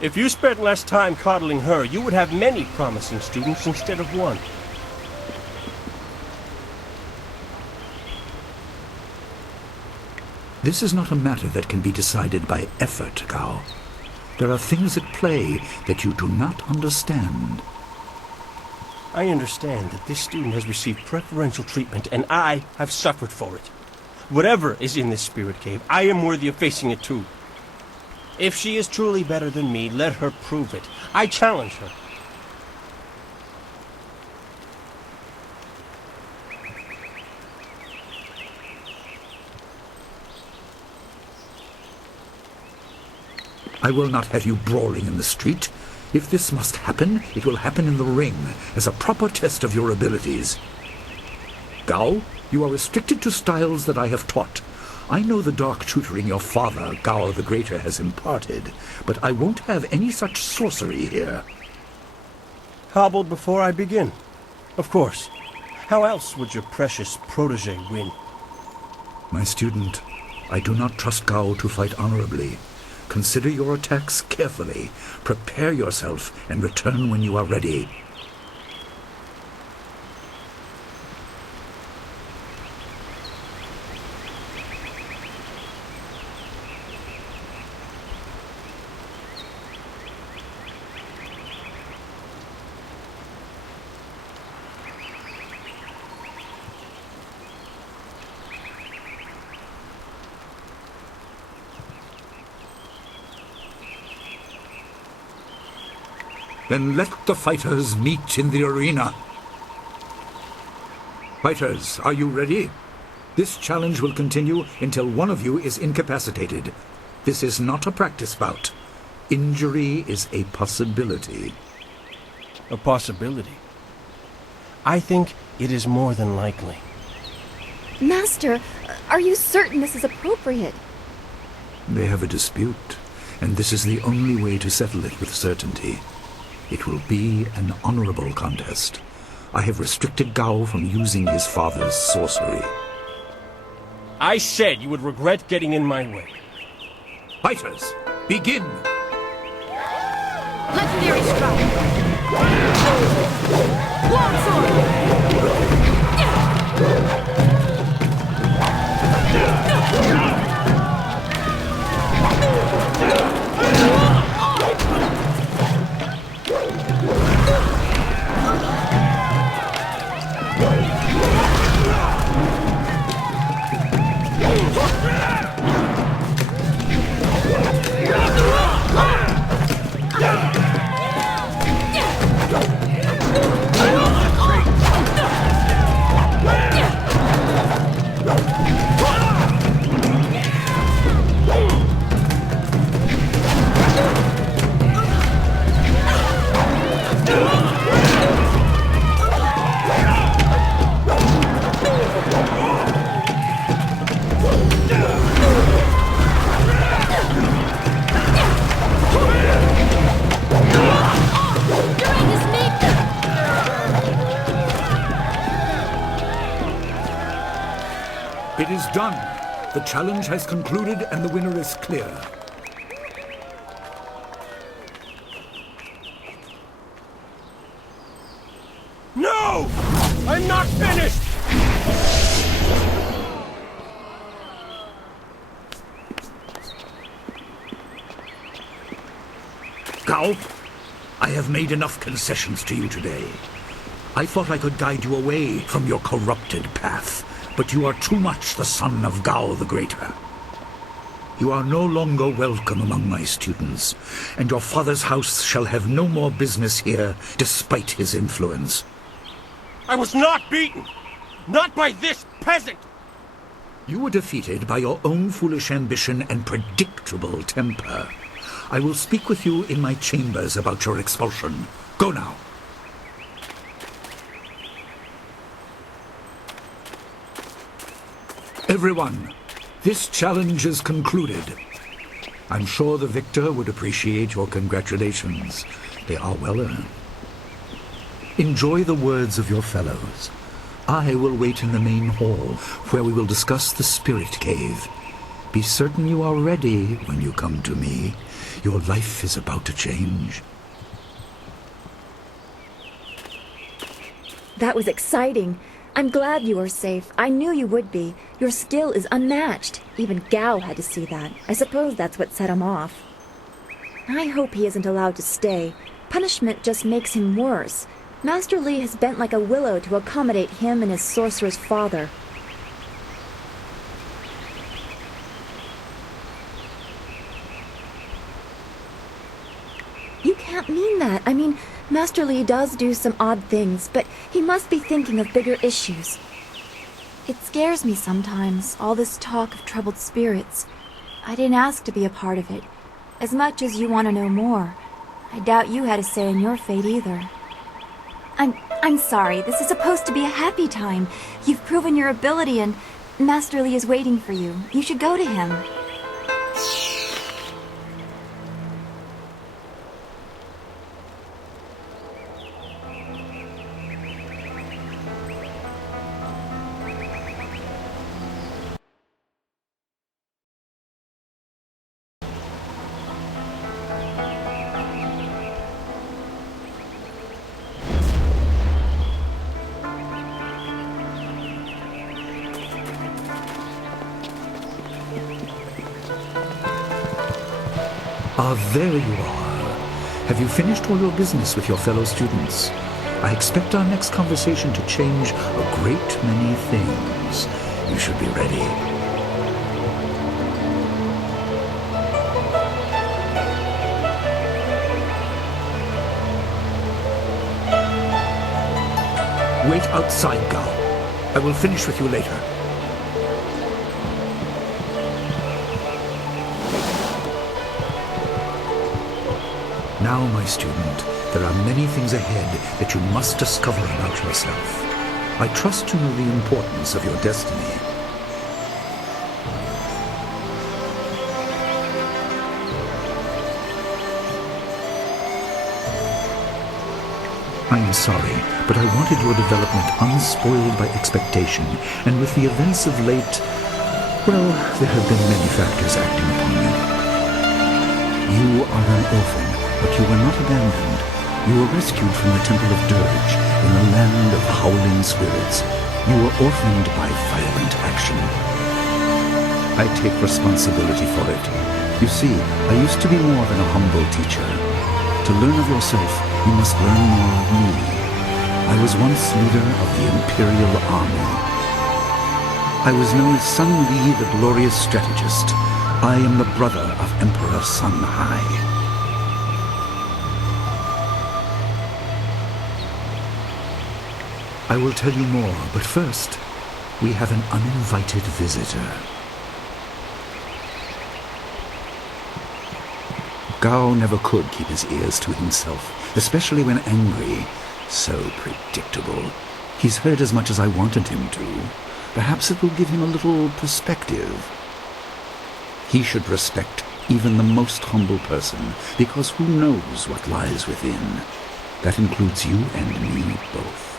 If you spent less time coddling her, you would have many promising students instead of one. This is not a matter that can be decided by effort, Gao. There are things at play that you do not understand. I understand that this student has received preferential treatment, and I have suffered for it. Whatever is in this spirit cave, I am worthy of facing it too. If she is truly better than me, let her prove it. I challenge her. I will not have you brawling in the street. If this must happen, it will happen in the ring, as a proper test of your abilities. Gao, you are restricted to styles that I have taught. I know the dark tutoring your father, Gao the Greater, has imparted, but I won't have any such sorcery here. Hobbled before I begin. Of course. How else would your precious protege win? My student, I do not trust Gao to fight honorably. Consider your attacks carefully. Prepare yourself and return when you are ready. Then let the fighters meet in the arena. Fighters, are you ready? This challenge will continue until one of you is incapacitated. This is not a practice bout. Injury is a possibility. A possibility? I think it is more than likely. Master, are you certain this is appropriate? They have a dispute, and this is the only way to settle it with certainty. It will be an honorable contest. I have restricted Gao from using his father's sorcery. I said you would regret getting in my way. Fighters, begin! Legendary strike! Longsword! It is done. The challenge has concluded and the winner is clear. No! I'm not finished! Gao, I have made enough concessions to you today. I thought I could guide you away from your corrupted path, but you are too much the son of Gao the Greater. You are no longer welcome among my students, and your father's house shall have no more business here despite his influence. I was not beaten! Not by this peasant! You were defeated by your own foolish ambition and predictable temper. I will speak with you in my chambers about your expulsion. Go now. Everyone, this challenge is concluded. I'm sure the victor would appreciate your congratulations. They are well earned. Enjoy the words of your fellows. I will wait in the main hall, where we will discuss the spirit cave. Be certain you are ready when you come to me. Your life is about to change. That was exciting. I'm glad you were safe. I knew you would be. Your skill is unmatched. Even Gao had to see that. I suppose that's what set him off. I hope he isn't allowed to stay. Punishment just makes him worse. Master Li has bent like a willow to accommodate him and his sorcerer's father. You can't mean that. I mean, Master Li does do some odd things, but he must be thinking of bigger issues. It scares me sometimes, all this talk of troubled spirits. I didn't ask to be a part of it. As much as you want to know more, I doubt you had a say in your fate either. I'm sorry. This is supposed to be a happy time. You've proven your ability and Master Li is waiting for you. You should go to him. Ah, there you are. Have you finished all your business with your fellow students? I expect our next conversation to change a great many things. You should be ready. Wait outside, Gao. I will finish with you later. Now, my student, there are many things ahead that you must discover about yourself. I trust you know the importance of your destiny. I am sorry, but I wanted your development unspoiled by expectation, and with the events of late, well, there have been many factors acting upon you. You are an orphan, but you were not abandoned. You were rescued from the Temple of Dirge, in a land of howling spirits. You were orphaned by violent action. I take responsibility for it. You see, I used to be more than a humble teacher. To learn of yourself, you must learn more of me. I was once leader of the Imperial Army. I was known as Sun Li, the glorious strategist. I am the brother of Emperor Sun Hai. I will tell you more, but first, we have an uninvited visitor. Gao never could keep his ears to himself, especially when angry. So predictable. He's heard as much as I wanted him to. Perhaps it will give him a little perspective. He should respect even the most humble person, because who knows what lies within? That includes you and me both.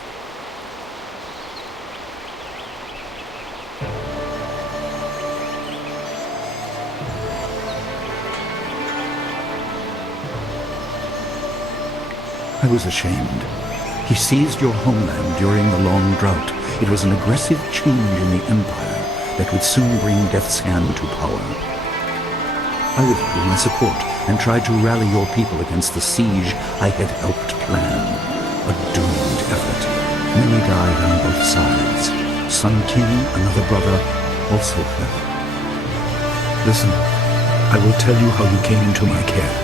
I was ashamed. He seized your homeland during the long drought. It was an aggressive change in the Empire that would soon bring Death's Hand to power. I withdrew my support and tried to rally your people against the siege I had helped plan. A doomed effort. Many died on both sides. Sun King, another brother, also fell. Listen, I will tell you how you came into my care.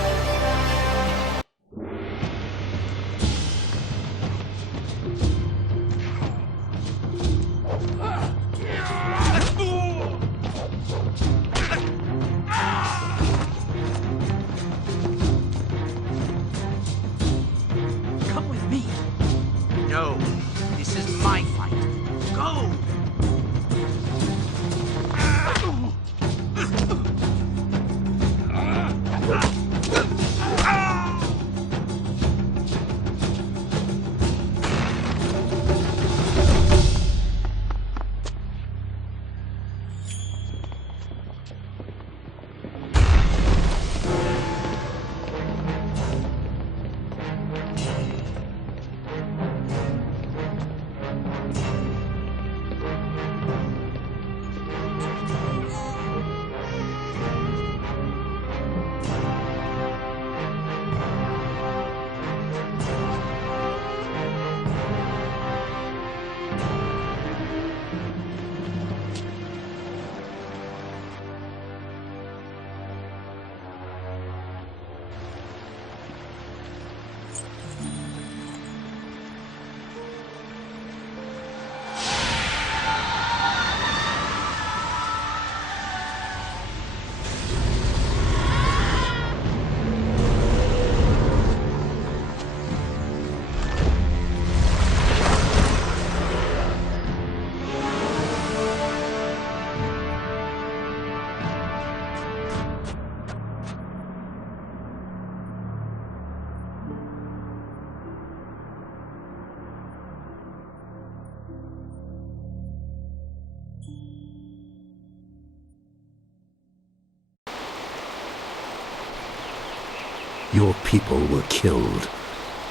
Your people were killed.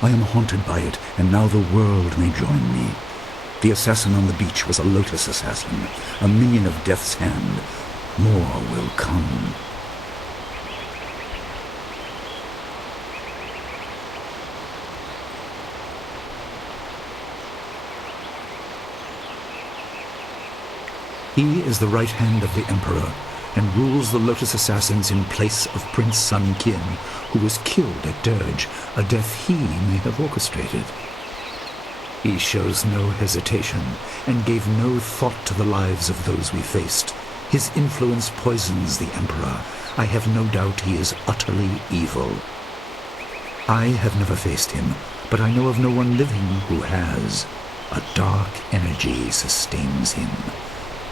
I am haunted by it, and now the world may join me. The assassin on the beach was a Lotus assassin, a minion of Death's Hand. More will come. He is the right hand of the Emperor, and rules the Lotus Assassins in place of Prince Sun Kin, who was killed at Dirge, a death he may have orchestrated. He shows no hesitation, and gave no thought to the lives of those we faced. His influence poisons the Emperor. I have no doubt he is utterly evil. I have never faced him, but I know of no one living who has. A dark energy sustains him.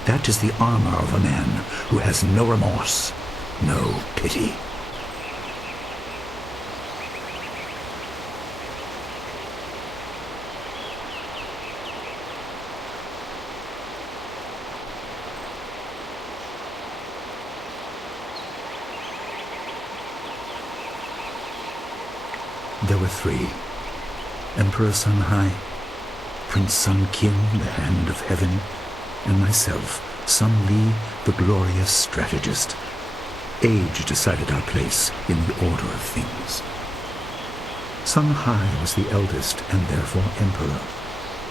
That is the armor of a man who has no remorse, no pity. There were three. Emperor Sun Hai, Prince Sun Qin, the Hand of Heaven, and myself, Sun Li, the glorious strategist. Age decided our place in the order of things. Sun Hai was the eldest and therefore emperor.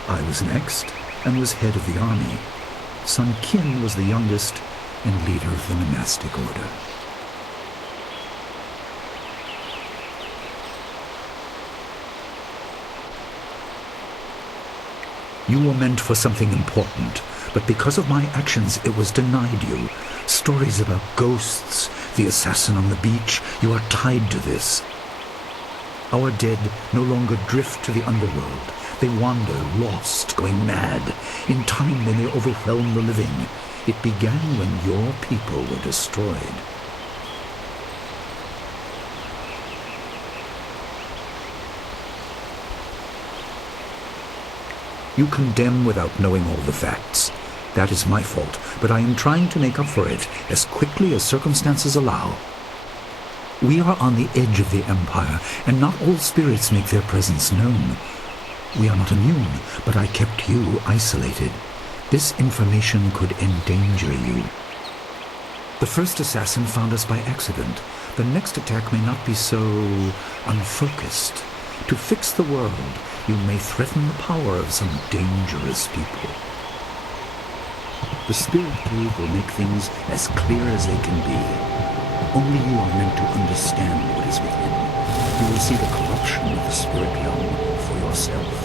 I was next and was head of the army. Sun Qin was the youngest and leader of the monastic order. You were meant for something important, but because of my actions it was denied you. Stories about ghosts, the assassin on the beach, you are tied to this. Our dead no longer drift to the underworld. They wander, lost, going mad. In time they may overwhelm the living. It began when your people were destroyed. You condemn without knowing all the facts. That is my fault, but I am trying to make up for it as quickly as circumstances allow. We are on the edge of the Empire, and not all spirits make their presence known. We are not immune, but I kept you isolated. This information could endanger you. The first assassin found us by accident. The next attack may not be so unfocused. To fix the world, you may threaten the power of some dangerous people. The Spirit Cave will make things as clear as they can be. Only you are meant to understand what is within. You will see the corruption of the Spirit realm for yourself.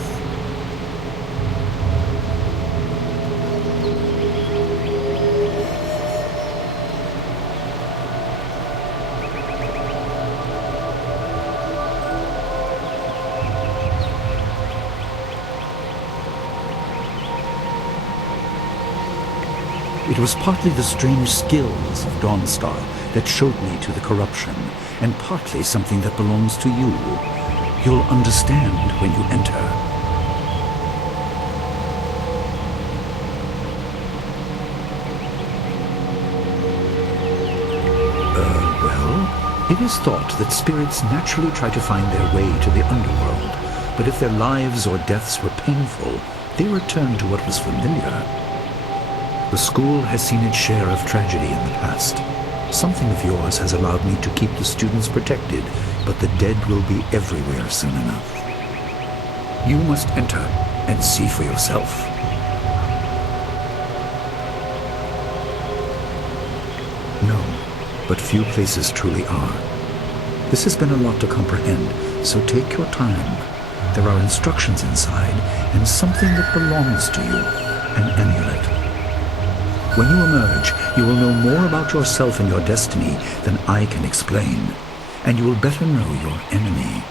It was partly the strange skills of Dawnstar that showed me to the corruption, and partly something that belongs to you. You'll understand when you enter. Well, it is thought that spirits naturally try to find their way to the underworld, but if their lives or deaths were painful, they return to what was familiar. The school has seen its share of tragedy in the past. Something of yours has allowed me to keep the students protected, but the dead will be everywhere soon enough. You must enter and see for yourself. No, but few places truly are. This has been a lot to comprehend, so take your time. There are instructions inside, and something that belongs to you, an amulet. When you emerge, you will know more about yourself and your destiny than I can explain, and you will better know your enemy.